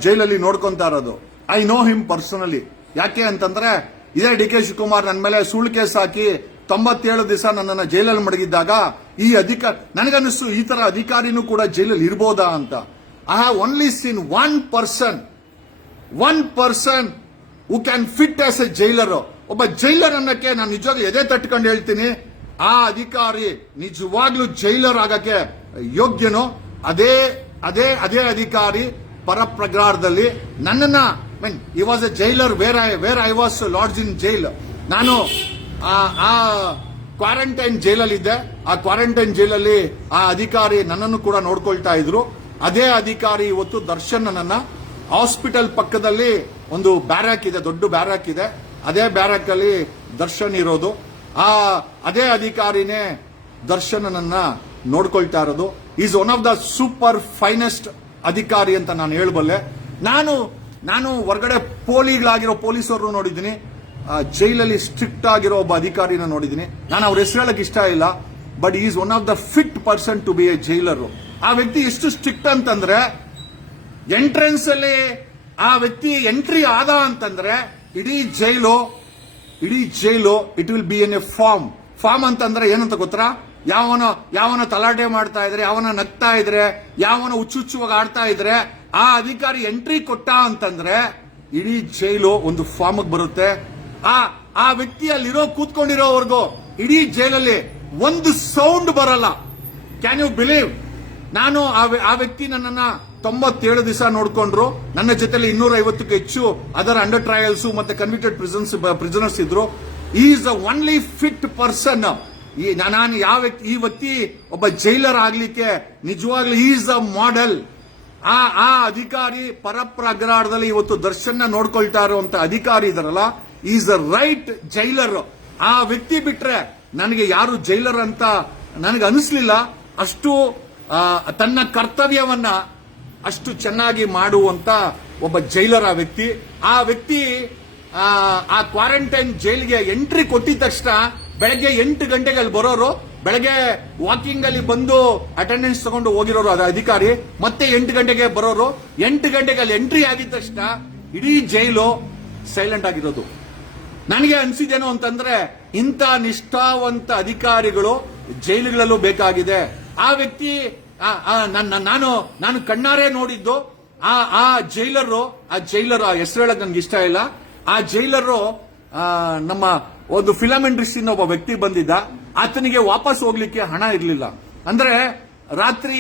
ಜೈಲಲ್ಲಿ ನೋಡ್ಕೊಂತಾ ಇರೋದು. I know him personally. ಯಾಕೆ ಅಂತಂದ್ರೆ ಇದೇ DK ಶಿವಕುಮಾರ್ ನನ್ನ ಮೇಲೆ ಸುಳ್ಳು ಕೇಸ್ ಹಾಕಿ 97 ದಿವಸ ನನ್ನನ್ನು ಜೈಲಲ್ಲಿ ಮಡಗಿದ್ದಾಗ ಈ ನನಗನ್ನಿಸ್ತು ಈ ತರ ಅಧಿಕಾರಿನೂ ಕೂಡ ಜೈಲಲ್ಲಿ ಇರ್ಬೋದಾ ಅಂತ. I have only seen one person who can fit as a jailer. ಒಬ್ಬ ಜೈಲರ್ ಅನ್ನಕ್ಕೆ ನಾನು ನಿಜವಾಗ್ಲೂ ಎದೆ ತಟ್ಕೊಂಡು ಹೇಳ್ತೀನಿ, ಆ ಅಧಿಕಾರಿ ನಿಜವಾಗ್ಲೂ ಜೈಲರ್ ಆಗಕ್ಕೆ ಯೋಗ್ಯನೋ ಅದೇ ಅದೇ ಅದೇ ಅಧಿಕಾರಿ ಪರಪ್ರಗ್ರಹದಲ್ಲಿ ನನ್ನನ್ನ ಮೀನ್ ಈ was A jailer where I was lodge in jail. ನಾನು ಆ ಕ್ವಾರಂಟೈನ್ ಜೈಲಲ್ಲಿದ್ದೆ. ಆ ಕ್ವಾರಂಟೈನ್ ಜೈಲಲ್ಲಿ ಆ ಅಧಿಕಾರಿ ನನ್ನನ್ನು ಕೂಡ ನೋಡ್ಕೊಳ್ತಾ ಇದ್ರು. ಅದೇ ಅಧಿಕಾರಿ ಇವತ್ತು ದರ್ಶನ್ ನನ್ನ ಹಾಸ್ಪಿಟಲ್ ಪಕ್ಕದಲ್ಲಿ ಒಂದು ಬ್ಯಾರಕ್ ಇದೆ, ದೊಡ್ಡ ಬ್ಯಾರಕ್ ಇದೆ. ಅದೇ ಬ್ಯಾರಕ್ ಅಲ್ಲಿ ದರ್ಶನ್ ಇರೋದು. ಅದೇ ಅಧಿಕಾರಿನೇ ದರ್ಶನ್ ನನ್ನ ನೋಡ್ಕೊಳ್ತಾ ಇರೋದು. Is one of the super finest ಅಧಿಕಾರಿ ಅಂತ ನಾನು ಹೇಳಬಲ್ಲೆ. ನಾನು ಹೊರಗಡೆ ಪೋಲಿಗಳಾಗಿರೋ ಪೊಲೀಸರು ನೋಡಿದ್ದೀನಿ, ಜೈಲಲ್ಲಿ ಸ್ಟ್ರಿಕ್ಟ್ ಆಗಿರೋ ಒಬ್ಬ ಅಧಿಕಾರಿನ ನೋಡಿದ್ದೀನಿ. ನಾನು ಅವ್ರ ಹೆಸರು ಹೇಳಕ್ ಇಷ್ಟ ಇಲ್ಲ, but is one of the fit person to be a jailer. ಆ ವ್ಯಕ್ತಿ ಎಷ್ಟು ಸ್ಟ್ರಿಕ್ಟ್ ಅಂತಂದ್ರೆ ಎಂಟ್ರೆನ್ಸ್ ಅಲ್ಲಿ ಆ ವ್ಯಕ್ತಿ ಎಂಟ್ರಿ ಆದ ಅಂತಂದ್ರೆ ಇಡೀ jail it will be an a farm ಅಂತಂದ್ರೆ ಏನಂತ ಗೊತ್ತಾ? ಯಾವನ ತಲಾಟೆ ಮಾಡ್ತಾ ಇದ್ರೆ, ಯಾವನ ನಗ್ತಾ ಇದ್ರೆ, ಯಾವನ ಹುಚ್ಚುಚ್ಚುವಾಗಿ ಆಡ್ತಾ ಇದ್ರೆ ಆ ಅಧಿಕಾರಿ ಎಂಟ್ರಿ ಕೊಟ್ಟ ಅಂತಂದ್ರೆ ಇಡೀ ಜೈಲು ಒಂದು ಫಾರ್ಮ್ ಬರುತ್ತೆ. ಆ ವ್ಯಕ್ತಿ ಅಲ್ಲಿರೋ ಕೂತ್ಕೊಂಡಿರೋವರೆಗೂ ಇಡೀ ಜೈಲಲ್ಲಿ ಒಂದು ಸೌಂಡ್ ಬರಲ್ಲ. Can you believe? ನಾನು ಆ ವ್ಯಕ್ತಿ ನನ್ನನ್ನ 97 ದಿವಸ ನೋಡ್ಕೊಂಡ್ರು. ನನ್ನ ಜೊತೆಲಿ 250ಕ್ಕೂ ಹೆಚ್ಚು ಅದರ ಅಂಡರ್ ಟ್ರಯಲ್ಸ್ ಮತ್ತೆ ಕನ್ವಿಕ್ಟೆಡ್ ಪ್ರಿಸನರ್ಸ್ ಇದ್ರು. Is the only fit person. ನಾನು ಈ ವ್ಯಕ್ತಿ ಒಬ್ಬ ಜೈಲರ್ ಆಗ್ಲಿಕ್ಕೆ ನಿಜವಾಗ್ಲೂ ಈಸ್ ಅ ಮಾಡೆಲ್. ಆ ಅಧಿಕಾರಿ ಪರಪ್ರಗ್ರಹದಲ್ಲಿ ಇವತ್ತು ದರ್ಶನ್ ನೋಡ್ಕೊಳ್ತಾ ಇರುವಂತ ಅಧಿಕಾರಿ ಇದಾರಲ್ಲ, ಈಸ್ ದ ರೈಟ್ ಜೈಲರ್. ಆ ವ್ಯಕ್ತಿ ಬಿಟ್ರೆ ನನಗೆ ಯಾರು ಜೈಲರ್ ಅಂತ ನನಗೆ ಅನಿಸ್ಲಿಲ್ಲ. ಅಷ್ಟು ತನ್ನ ಕರ್ತವ್ಯವನ್ನ ಅಷ್ಟು ಚೆನ್ನಾಗಿ ಮಾಡುವಂತ ಒಬ್ಬ ಜೈಲರ್ ಆ ವ್ಯಕ್ತಿ ಆ ಕ್ವಾರಂಟೈನ್ ಜೈಲಿಗೆ ಎಂಟ್ರಿ ಕೊಟ್ಟಿದ ತಕ್ಷಣ ಬೆಳಗ್ಗೆ 8 ಗಂಟೆಗೆ ಅಲ್ಲಿ ಬರೋರು, ಬೆಳಗ್ಗೆ ವಾಕಿಂಗ್ ಅಲ್ಲಿ ಬಂದು ಅಟೆಂಡೆನ್ಸ್ ತಗೊಂಡು ಹೋಗಿರೋರು ಅದ ಅಧಿಕಾರಿ, ಮತ್ತೆ 8 ಗಂಟೆಗೆ ಬರೋರು. 8 ಗಂಟೆಗೆ ಅಲ್ಲಿ ಎಂಟ್ರಿ ಆಗಿದ ತಕ್ಷಣ ಇಡೀ ಜೈಲು ಸೈಲೆಂಟ್ ಆಗಿರೋದು. ನನಗೆ ಅನ್ಸಿದ್ದೇನು ಅಂತಂದ್ರೆ ಇಂಥ ನಿಷ್ಠಾವಂತ ಅಧಿಕಾರಿಗಳು ಜೈಲುಗಳಲ್ಲೂ ಬೇಕಾಗಿದೆ. ಆ ವ್ಯಕ್ತಿ ನಾನು ಕಣ್ಣಾರೆ ನೋಡಿದ್ದು ಆ ಜೈಲರ್ ಹೆಸರು ಹೇಳಕ್ ನನ್ಗೆ ಇಷ್ಟ ಇಲ್ಲ. ಆ ಜೈಲರು ನಮ್ಮ ಒಂದು ಫಿಲಂ ಇಂಡಸ್ಟ್ರಿಯಿಂದ ಒಬ್ಬ ವ್ಯಕ್ತಿ ಬಂದಿದ್ದ. ಆತನಿಗೆ ವಾಪಸ್ ಹೋಗ್ಲಿಕ್ಕೆ ಹಣ ಇರ್ಲಿಲ್ಲ. ಅಂದ್ರೆ ರಾತ್ರಿ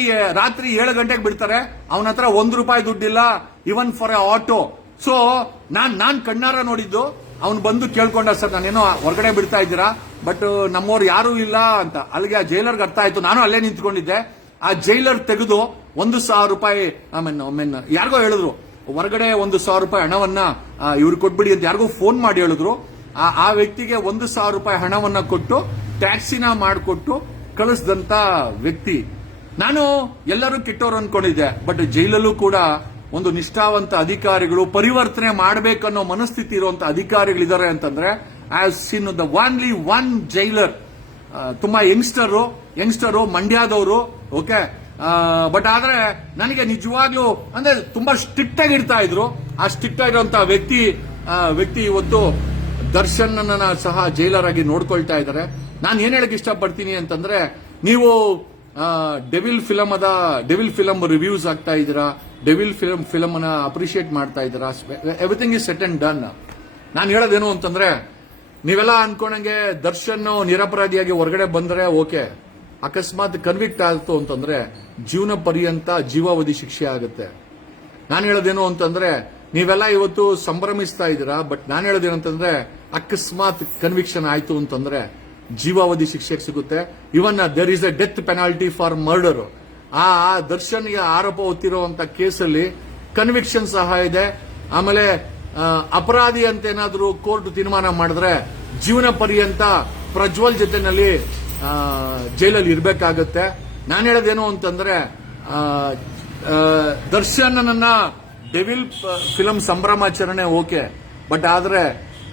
7 ಗಂಟೆಗೆ ಬಿಡ್ತಾರೆ, ಅವನ ಹತ್ರ ₹1 ದುಡ್ಡಿಲ್ಲ, even for a auto. So ನಾನ್ ಕಣ್ಣಾರ ನೋಡಿದ್ದು. ಅವನು ಬಂದು ಕೇಳ್ಕೊಂಡ, ಸರ್ ನಾನೇನೋ ಹೊರಗಡೆ ಬಿಡ್ತಾ ಇದ್ದೀರಾ, ಬಟ್ ನಮ್ಮವ್ರು ಯಾರು ಇಲ್ಲ ಅಂತ. ಅಲ್ಲಿಗೆ ಆ ಜೈಲರ್ಗೆ ಅರ್ಥ ಆಯ್ತು. ನಾನು ಅಲ್ಲೇ ನಿಂತ್ಕೊಂಡಿದ್ದೆ. ಆ ಜೈಲರ್ ತೆಗೆದು ₹1,000 ಯಾರಿಗೋ ಹೇಳಿದ್ರು ಹೊರಗಡೆ ₹1,000 ಹಣವನ್ನ ಇವ್ರು ಕೊಟ್ಬಿಡಿ ಅಂತ ಯಾರಿಗೋ ಫೋನ್ ಮಾಡಿ ಹೇಳಿದ್ರು. ಆ ವ್ಯಕ್ತಿಗೆ ₹1,000 ಹಣವನ್ನ ಕೊಟ್ಟು ಟ್ಯಾಕ್ಸಿನ ಮಾಡಿಕೊಟ್ಟು ಕಳಿಸಿದಂತ ವ್ಯಕ್ತಿ. ನಾನು ಎಲ್ಲರೂ ಕೆಟ್ಟವರು ಅನ್ಕೊಂಡಿದ್ದೆ, ಬಟ್ ಜೈಲಲ್ಲೂ ಕೂಡ ಒಂದು ನಿಷ್ಠಾವಂತ ಅಧಿಕಾರಿಗಳು, ಪರಿವರ್ತನೆ ಮಾಡಬೇಕನ್ನೋ ಮನಸ್ಥಿತಿ ಇರುವಂತ ಅಧಿಕಾರಿಗಳಿದ್ದಾರೆ ಅಂತಂದ್ರೆ I have seen the only one jailer. ತುಂಬಾ ಯಂಗ್ಸ್ಟರು ಮಂಡ್ಯದವರು. ಓಕೆ, ಬಟ್ ಆದ್ರೆ ನನಗೆ ನಿಜವಾಗ್ಲೂ ಅಂದ್ರೆ ತುಂಬಾ ಸ್ಟ್ರಿಕ್ಟ್ ಆಗಿರ್ತಾ ಇದ್ರು. ಆ ಸ್ಟ್ರಿಕ್ಟ್ ಆಗಿರುವಂತಹ ವ್ಯಕ್ತಿ ಇವತ್ತು ದರ್ಶನ್ ಸಹ ಜೈಲರ್ ಆಗಿ ನೋಡ್ಕೊಳ್ತಾ ಇದ್ದಾರೆ. ನಾನು ಏನ್ ಹೇಳಕ್ ಇಷ್ಟಪಡ್ತೀನಿ ಅಂತಂದ್ರೆ, ನೀವು ಡೆವಿಲ್ ಫಿಲಂ ರಿವ್ಯೂಸ್ ಆಗ್ತಾ ಇದ್ದೀರಾ, ಡೆವಿಲ್ ಫಿಲಂ ಅನ್ನ ಅಪ್ರಿಶಿಯೇಟ್ ಮಾಡ್ತಾ ಇದ್ದೀರಾ, everything is set and done. ನಾನು ಹೇಳೋದೇನು ಅಂತಂದ್ರೆ, ನೀವೆಲ್ಲ ಅನ್ಕೊಂಡಂಗೆ ದರ್ಶನ್ ನಿರಪರಾಧಿಯಾಗಿ ಹೊರಗಡೆ ಬಂದ್ರೆ ಓಕೆ, ಅಕಸ್ಮಾತ್ ಕನ್ವಿಕ್ಟ್ ಆಯ್ತು ಅಂತಂದ್ರೆ ಜೀವನ ಪರ್ಯಂತ ಜೀವಾವಧಿ ಶಿಕ್ಷೆ ಆಗುತ್ತೆ. ನಾನು ಹೇಳೋದೇನು ಅಂತಂದ್ರೆ, ನೀವೆಲ್ಲ ಇವತ್ತು ಸಂಭ್ರಮಿಸ್ತಾ ಇದ್ದೀರಾ, ಬಟ್ ನಾನು ಹೇಳೋದೇನಂತಂದ್ರೆ ಅಕಸ್ಮಾತ್ ಕನ್ವಿಕ್ಷನ್ ಆಯ್ತು ಅಂತಂದ್ರೆ ಜೀವಾವಧಿ ಶಿಕ್ಷೆ ಸಿಗುತ್ತೆ. Even there is a death penalty for murder. ಆ ದರ್ಶನ್ಗೆ ಆರೋಪ ಹೊತ್ತಿರುವಂತ ಕೇಸಲ್ಲಿ ಕನ್ವಿಕ್ಷನ್ ಸಹ ಇದೆ. ಆಮೇಲೆ ಅಪರಾಧಿ ಅಂತ ಏನಾದ್ರೂ ಕೋರ್ಟ್ ತೀರ್ಮಾನ ಮಾಡಿದ್ರೆ ಜೀವನ ಪರ್ಯಂತ ಪ್ರಜ್ವಲ್ ಜೊತೆನಲ್ಲಿ ಜೈಲಲ್ಲಿ ಇರಬೇಕಾಗತ್ತೆ. ನಾನು ಹೇಳೋದೇನು ಅಂತಂದ್ರೆ, ದರ್ಶನ್ ನನ್ನ ಡೆವಿಲ್ ಫಿಲಂ ಸಂಭ್ರಮಾಚರಣೆ ಓಕೆ, ಬಟ್ ಆದ್ರೆ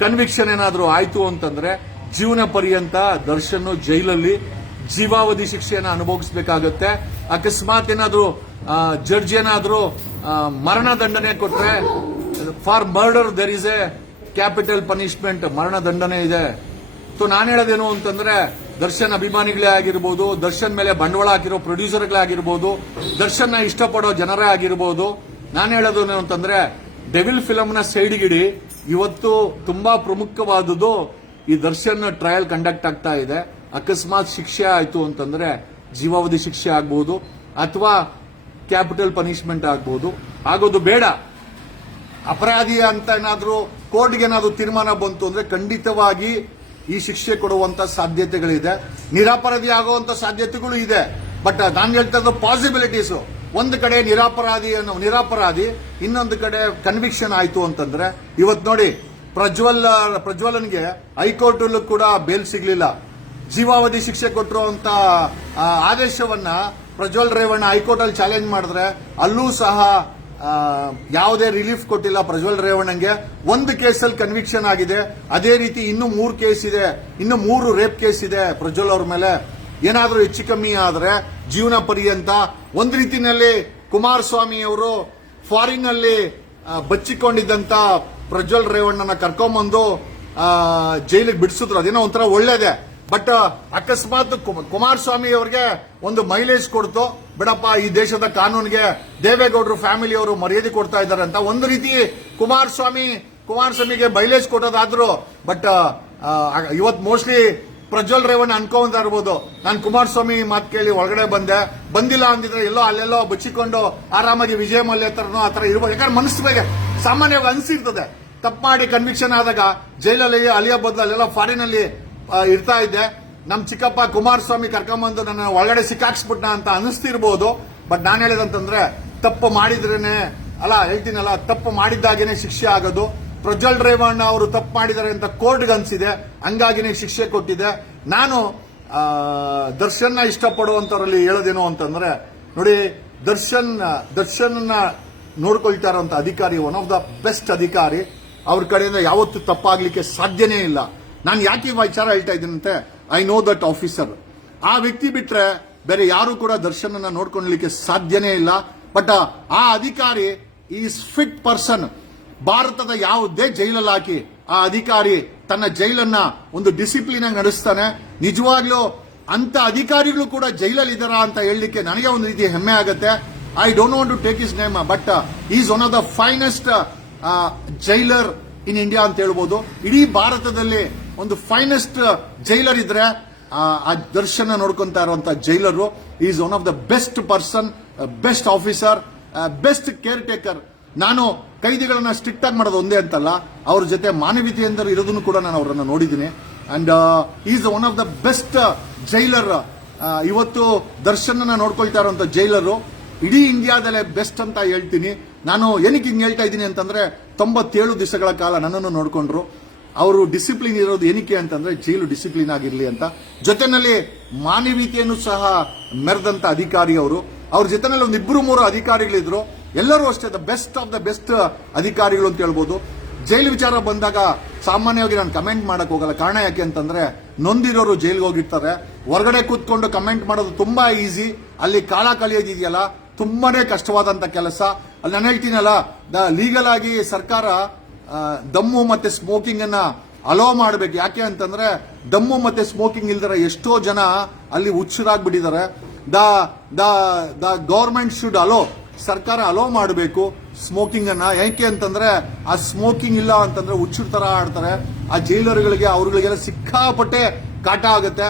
ಕನ್ವಿಕ್ಷನ್ ಏನಾದ್ರೂ ಆಯ್ತು ಅಂತಂದ್ರೆ ಜೀವನ ಪರ್ಯಂತ ದರ್ಶನ್ ಜೈಲಲ್ಲಿ ಜೀವಾವಧಿ ಶಿಕ್ಷೆಯನ್ನು ಅನುಭವಿಸಬೇಕಾಗತ್ತೆ. ಅಕಸ್ಮಾತ್ ಏನಾದ್ರೂ ಜಡ್ಜ್ ಏನಾದ್ರೂ ಮರಣ ದಂಡನೆ ಕೊಟ್ರೆ, for murder there is a capital punishment, ಮರಣ ದಂಡನೆ ಇದೆ. ಸೊ ನಾನು ಹೇಳೋದೇನು ಅಂತಂದ್ರೆ, ದರ್ಶನ್ ಅಭಿಮಾನಿಗಳೇ ಆಗಿರ್ಬೋದು, ದರ್ಶನ್ ಮೇಲೆ ಬಂಡವಾಳ ಹಾಕಿರೋ ಪ್ರೊಡ್ಯೂಸರ್ಗಳೇ ಆಗಿರ್ಬೋದು, ದರ್ಶನ್ ಇಷ್ಟಪಡೋ ಜನರೇ ಆಗಿರ್ಬೋದು, ನಾನು ಹೇಳೋದೇನು ಅಂತಂದ್ರೆ, ಡೆವಿಲ್ ಫಿಲಂನ ಸೈಡ್ಗಿಡಿ. ಇವತ್ತು ತುಂಬಾ ಪ್ರಮುಖವಾದುದು ಈ ದರ್ಶನ್ ಟ್ರಯಲ್ ಕಂಡಕ್ಟ್ ಆಗ್ತಾ ಇದೆ. ಅಕಸ್ಮಾತ್ ಶಿಕ್ಷೆ ಆಯ್ತು ಅಂತಂದ್ರೆ ಜೀವಾವಧಿ ಶಿಕ್ಷೆ ಆಗ್ಬಹುದು ಅಥವಾ ಕ್ಯಾಪಿಟಲ್ ಪನಿಷ್ಮೆಂಟ್ ಆಗ್ಬಹುದು. ಆಗೋದು ಬೇಡ. ಅಪರಾಧಿ ಅಂತ ಏನಾದ್ರೂ ಕೋರ್ಟ್ಗೆ ಏನಾದ್ರೂ ತೀರ್ಮಾನ ಬಂತು ಅಂದ್ರೆ ಖಂಡಿತವಾಗಿ ಈ ಶಿಕ್ಷೆ ಕೊಡುವಂತ ಸಾಧ್ಯತೆಗಳಿದೆ. ನಿರಪರಾಧಿ ಆಗುವಂತ ಸಾಧ್ಯತೆಗಳು ಇದೆ. ಬಟ್ ನಾನು ಹೇಳ್ತಾ ಇದ್ದು ಪಾಸಿಬಿಲಿಟೀಸ್. ಒಂದು ಕಡೆ ನಿರಪರಾಧಿ, ಇನ್ನೊಂದು ಕಡೆ ಕನ್ವಿಕ್ಷನ್ ಆಯ್ತು ಅಂತಂದ್ರೆ, ಇವತ್ತು ನೋಡಿ ಪ್ರಜ್ವಲನ್ಗೆ ಹೈಕೋರ್ಟ್ ಕೂಡ ಬೇಲ್ ಸಿಗ್ಲಿಲ್ಲ. ಜೀವಾವಧಿ ಶಿಕ್ಷೆ ಕೊಟ್ಟಿರುವಂತ ಆದೇಶವನ್ನ ಪ್ರಜ್ವಲ್ ರೇವಣ್ಣ ಹೈಕೋರ್ಟ್ ಅಲ್ಲಿ ಚಾಲೆಂಜ್ ಮಾಡಿದ್ರೆ ಅಲ್ಲೂ ಸಹ ಯಾವುದೇ ರಿಲೀಫ್ ಕೊಟ್ಟಿಲ್ಲ ಪ್ರಜ್ವಲ್ ರೇವಣ್ಣಂಗೆ. ಒಂದು ಕೇಸಲ್ಲಿ ಕನ್ವಿಕ್ಷನ್ ಆಗಿದೆ. ಅದೇ ರೀತಿ ಇನ್ನೂ 3 ಕೇಸ್ ಇದೆ, ಇನ್ನು 3 ರೇಪ್ ಕೇಸ್ ಇದೆ ಪ್ರಜ್ವಲ್ ಅವ್ರ ಮೇಲೆ. ಏನಾದ್ರೂ ಹೆಚ್ಚು ಕಮ್ಮಿ ಆದ್ರೆ ಜೀವನ ಪರ್ಯಂತ. ಒಂದು ರೀತಿಯಲ್ಲಿ ಕುಮಾರಸ್ವಾಮಿ ಅವರು ಫಾರಿನ್ ನಲ್ಲಿ ಬಚ್ಚಿಕೊಂಡಿದ್ದಂತ ಪ್ರಜ್ವಲ್ ರೇವಣ್ಣನ ಕರ್ಕೊಂಬಂದು ಜೈಲಿಗೆ ಬಿಡಿಸಿದ್ರು. ಅದೇನೋ ಒಂಥರ ಒಳ್ಳೇದೇ. ಬಟ್ ಅಕಸ್ಮಾತ್ ಕುಮಾರಸ್ವಾಮಿ ಅವರಿಗೆ ಒಂದು ಮೈಲೇಜ್ ಕೊಡ್ತು, ಬಿಡಪ್ಪ ಈ ದೇಶದ ಕಾನೂನಿಗೆ ದೇವೇಗೌಡರು ಫ್ಯಾಮಿಲಿ ಅವರು ಮರ್ಯಾದೆ ಕೊಡ್ತಾ ಇದ್ದಾರೆ ಅಂತ ಒಂದು ರೀತಿ ಕುಮಾರಸ್ವಾಮಿಗೆ ಮೈಲೇಜ್ ಕೊಟ್ಟೋದಾದ್ರು. ಬಟ್ ಇವತ್ತು ಮೋಸ್ಟ್ಲಿ ಪ್ರಜ್ವಲ್ ರೇವಣ್ಣ ಅನ್ಕೊಂತ ಇರ್ಬೋದು, ನಾನು ಕುಮಾರಸ್ವಾಮಿ ಮಾತು ಕೇಳಿ ಒಳಗಡೆ ಬಂದಿಲ್ಲ ಅಂದಿದ್ರೆ ಎಲ್ಲೋ ಅಲ್ಲೆಲ್ಲೋ ಬಚ್ಚಿಕೊಂಡು ಆರಾಮಾಗಿ ವಿಜಯ ಮಲ್ಯ ತರನೋ ಆತರ ಇರ್ಬೋದು. ಯಾಕಂದ್ರೆ ಮನಸ್ಸಿಗೆ ಸಾಮಾನ್ಯವಾಗಿ ಅನ್ಸಿರ್ತದೆ, ತಪ್ಪು ಮಾಡಿ ಕನ್ವಿಕ್ಷನ್ ಆದಾಗ ಜೈಲಲ್ಲಿ ಅಲಿಯ ಬದಲು ಅಲ್ಲೆಲ್ಲ ಫಾರಿನ್ ಅಲ್ಲಿ ಇರ್ತಾ ಇದ್ದೆ, ನಮ್ ಚಿಕ್ಕಪ್ಪ ಕುಮಾರಸ್ವಾಮಿ ಕರ್ಕೊಂಬಂದು ನನ್ನ ಒಳಗಡೆ ಸಿಕ್ಕಾಕ್ಸ್ಬಿಟ್ನ ಅಂತ ಅನಿಸ್ತಿರ್ಬೋದು. ಬಟ್ ನಾನು ಹೇಳೋದಂತಂದ್ರೆ ತಪ್ಪು ಮಾಡಿದ್ರೇನೆ ಹೇಳ್ತೀನಲ್ಲ, ತಪ್ಪು ಮಾಡಿದ್ದಾಗೇನೆ ಶಿಕ್ಷೆ ಆಗೋದು. ಪ್ರಜ್ವಲ್ ರೇವಣ್ಣ ಅವರು ತಪ್ಪು ಮಾಡಿದ್ದಾರೆ ಅಂತ ಕೋರ್ಟ್ಗೆ ಅನ್ಸಿದೆ, ಹಂಗಾಗಿನೇ ಶಿಕ್ಷೆ ಕೊಟ್ಟಿದೆ. ನಾನು ದರ್ಶನ್ ಇಷ್ಟಪಡುವಂತವರಲ್ಲಿ ಹೇಳೋದೇನು ಅಂತಂದ್ರೆ, ನೋಡಿ ದರ್ಶನ್ ನೋಡ್ಕೊಳ್ತಾ ಇರುವಂತ ಅಧಿಕಾರಿ ಒನ್ ಆಫ್ ದ ಬೆಸ್ಟ್ ಅಧಿಕಾರಿ. ಅವ್ರ ಕಡೆಯಿಂದ ಯಾವತ್ತೂ ತಪ್ಪಾಗ್ಲಿಕ್ಕೆ ಸಾಧ್ಯನೇ ಇಲ್ಲ. ನಾನು ಯಾಕೆ ವಿಚಾರ ಹೇಳ್ತಾ ಇದ್ದೀನಂತೆ, ಐ ನೋ ದಟ್ ಆಫೀಸರ್. ಆ ವ್ಯಕ್ತಿ ಬಿಟ್ರೆ ಬೇರೆ ಯಾರು ಕೂಡ ದರ್ಶನ್ ನೋಡ್ಕೊಳ್ಳಲಿಕ್ಕೆ ಸಾಧ್ಯನೇ ಇಲ್ಲ. ಬಟ್ ಆ ಅಧಿಕಾರಿ ಈಸ್ ಫಿಟ್ ಪರ್ಸನ್. ಭಾರತದ ಯಾವುದೇ ಜೈಲಲ್ಲಿ ಹಾಕಿ ಆ ಅಧಿಕಾರಿ ತನ್ನ ಜೈಲನ್ನ ಒಂದು ಡಿಸಿಪ್ಲಿನ್ ಆಗಿ ನಡೆಸ್ತಾನೆ. ನಿಜವಾಗ್ಲೂ ಅಂತ ಅಧಿಕಾರಿಗಳು ಕೂಡ ಜೈಲಲ್ಲಿ ಇದ್ದಾರಾ ಅಂತ ಹೇಳಲಿಕ್ಕೆ ನನಗೆ ಒಂದು ರೀತಿ ಹೆಮ್ಮೆ ಆಗುತ್ತೆ. I don't want to take his name, but is one of the finest jailer in India ಅಂತ ಹೇಳ್ಬೋದು. ಇಡೀ ಭಾರತದಲ್ಲಿ ಒಂದು ಫೈನೆಸ್ಟ್ ಜೈಲರ್ ಇದ್ರೆ ಆ ದರ್ಶನ ನೋಡ್ಕೊಂತ ಇರುವಂತ jailer. Is one of the best person, best officer, best care taker. ನಾನು ಕೈದಿಗಳನ್ನ ಸ್ಟ್ರಿಕ್ಟ್ ಆಗಿ ಮಾಡೋದು ಒಂದೇ ಅಂತಲ್ಲ, ಅವ್ರ ಜೊತೆ ಮಾನವೀಯತೆಯಿಂದ ಇರೋದನ್ನು ಕೂಡ ನಾನು ಅವರನ್ನು ನೋಡಿದ್ದೀನಿ. And is one of the best jailer. ಇವತ್ತು ದರ್ಶನ್ ನೋಡ್ಕೊಳ್ತಾ ಇರುವಂತ ಜೈಲರು ಇಡೀ ಇಂಡಿಯಾದಲ್ಲೇ ಬೆಸ್ಟ್ ಅಂತ ಹೇಳ್ತೀನಿ. ನಾನು ಏನಕ್ಕೆ ಹಿಂಗೆ ಹೇಳ್ತಾ ಇದ್ದೀನಿ ಅಂತಂದ್ರೆ, 97 ದಿವಸಗಳ ಕಾಲ ನನ್ನನ್ನು ನೋಡ್ಕೊಂಡ್ರು. ಅವರು ಡಿಸಿಪ್ಲಿನ್ ಇರೋದು ಏನಕ್ಕೆ ಅಂತಂದ್ರೆ ಜೈಲು ಡಿಸಿಪ್ಲಿನ್ ಆಗಿರ್ಲಿ ಅಂತ. ಜೊತೆನಲ್ಲಿ ಮಾನವೀಯತೆಯನ್ನು ಸಹ ಮೆರೆದಂತ ಅಧಿಕಾರಿ ಅವರು. ಅವ್ರ ಜೊತೆನಲ್ಲಿ ಒಂದು 2-3 ಅಧಿಕಾರಿಗಳಿದ್ರು. ಎಲ್ಲರೂ ಅಷ್ಟೇ the best of the best ಅಧಿಕಾರಿಗಳು ಅಂತ ಹೇಳ್ಬೋದು. ಜೈಲು ವಿಚಾರ ಬಂದಾಗ ಸಾಮಾನ್ಯವಾಗಿ ನಾನು ಕಮೆಂಟ್ ಮಾಡಕ್ ಹೋಗಲ್ಲ. ಕಾರಣ ಯಾಕೆ ಅಂತಂದ್ರೆ, ನೊಂದಿರೋರು ಜೈಲ್ಗೆ ಹೋಗಿರ್ತಾರೆ. ಹೊರಗಡೆ ಕೂತ್ಕೊಂಡು ಕಮೆಂಟ್ ಮಾಡೋದು ತುಂಬಾ ಈಸಿ. ಅಲ್ಲಿ ಕಾಲ ಕಳೆಯೋದಿದೆಯಲ್ಲ, ತುಂಬಾನೇ ಕಷ್ಟವಾದಂತ ಕೆಲಸ. ಅಲ್ಲಿ ನಾನು ಹೇಳ್ತೀನಲ್ಲ, ಲೀಗಲ್ ಆಗಿ ಸರ್ಕಾರ ದಮ್ಮು ಮತ್ತೆ ಸ್ಮೋಕಿಂಗ್ ಅನ್ನ ಅಲೋ ಮಾಡಬೇಕು. ಯಾಕೆ ಅಂತಂದ್ರೆ ದಮ್ಮು ಮತ್ತೆ ಸ್ಮೋಕಿಂಗ್ ಇಲ್ದರ ಎಷ್ಟೋ ಜನ ಅಲ್ಲಿ ಹುಚ್ಚರಾಗ್ಬಿಟ್ಟಿದ್ದಾರೆ. ದ ಗವರ್ಮೆಂಟ್ ಶುಡ್ ಅಲೋ, ಸರ್ಕಾರ ಅಲೋ ಮಾಡಬೇಕು ಸ್ಮೋಕಿಂಗ್ ಅನ್ನ. ಯಾಕೆ ಅಂತಂದ್ರೆ ಆ ಸ್ಮೋಕಿಂಗ್ ಇಲ್ಲ ಅಂತಂದ್ರೆ ಹುಚ್ಚರ ತರ ಆಡ್ತಾರೆ. ಆ ಜೈಲರ್ಗಳಿಗೆ ಅವ್ರಗಳಿಗೆಲ್ಲ ಸಿಕ್ಕಾಪಟ್ಟೆ ಕಾಟ ಆಗುತ್ತೆ.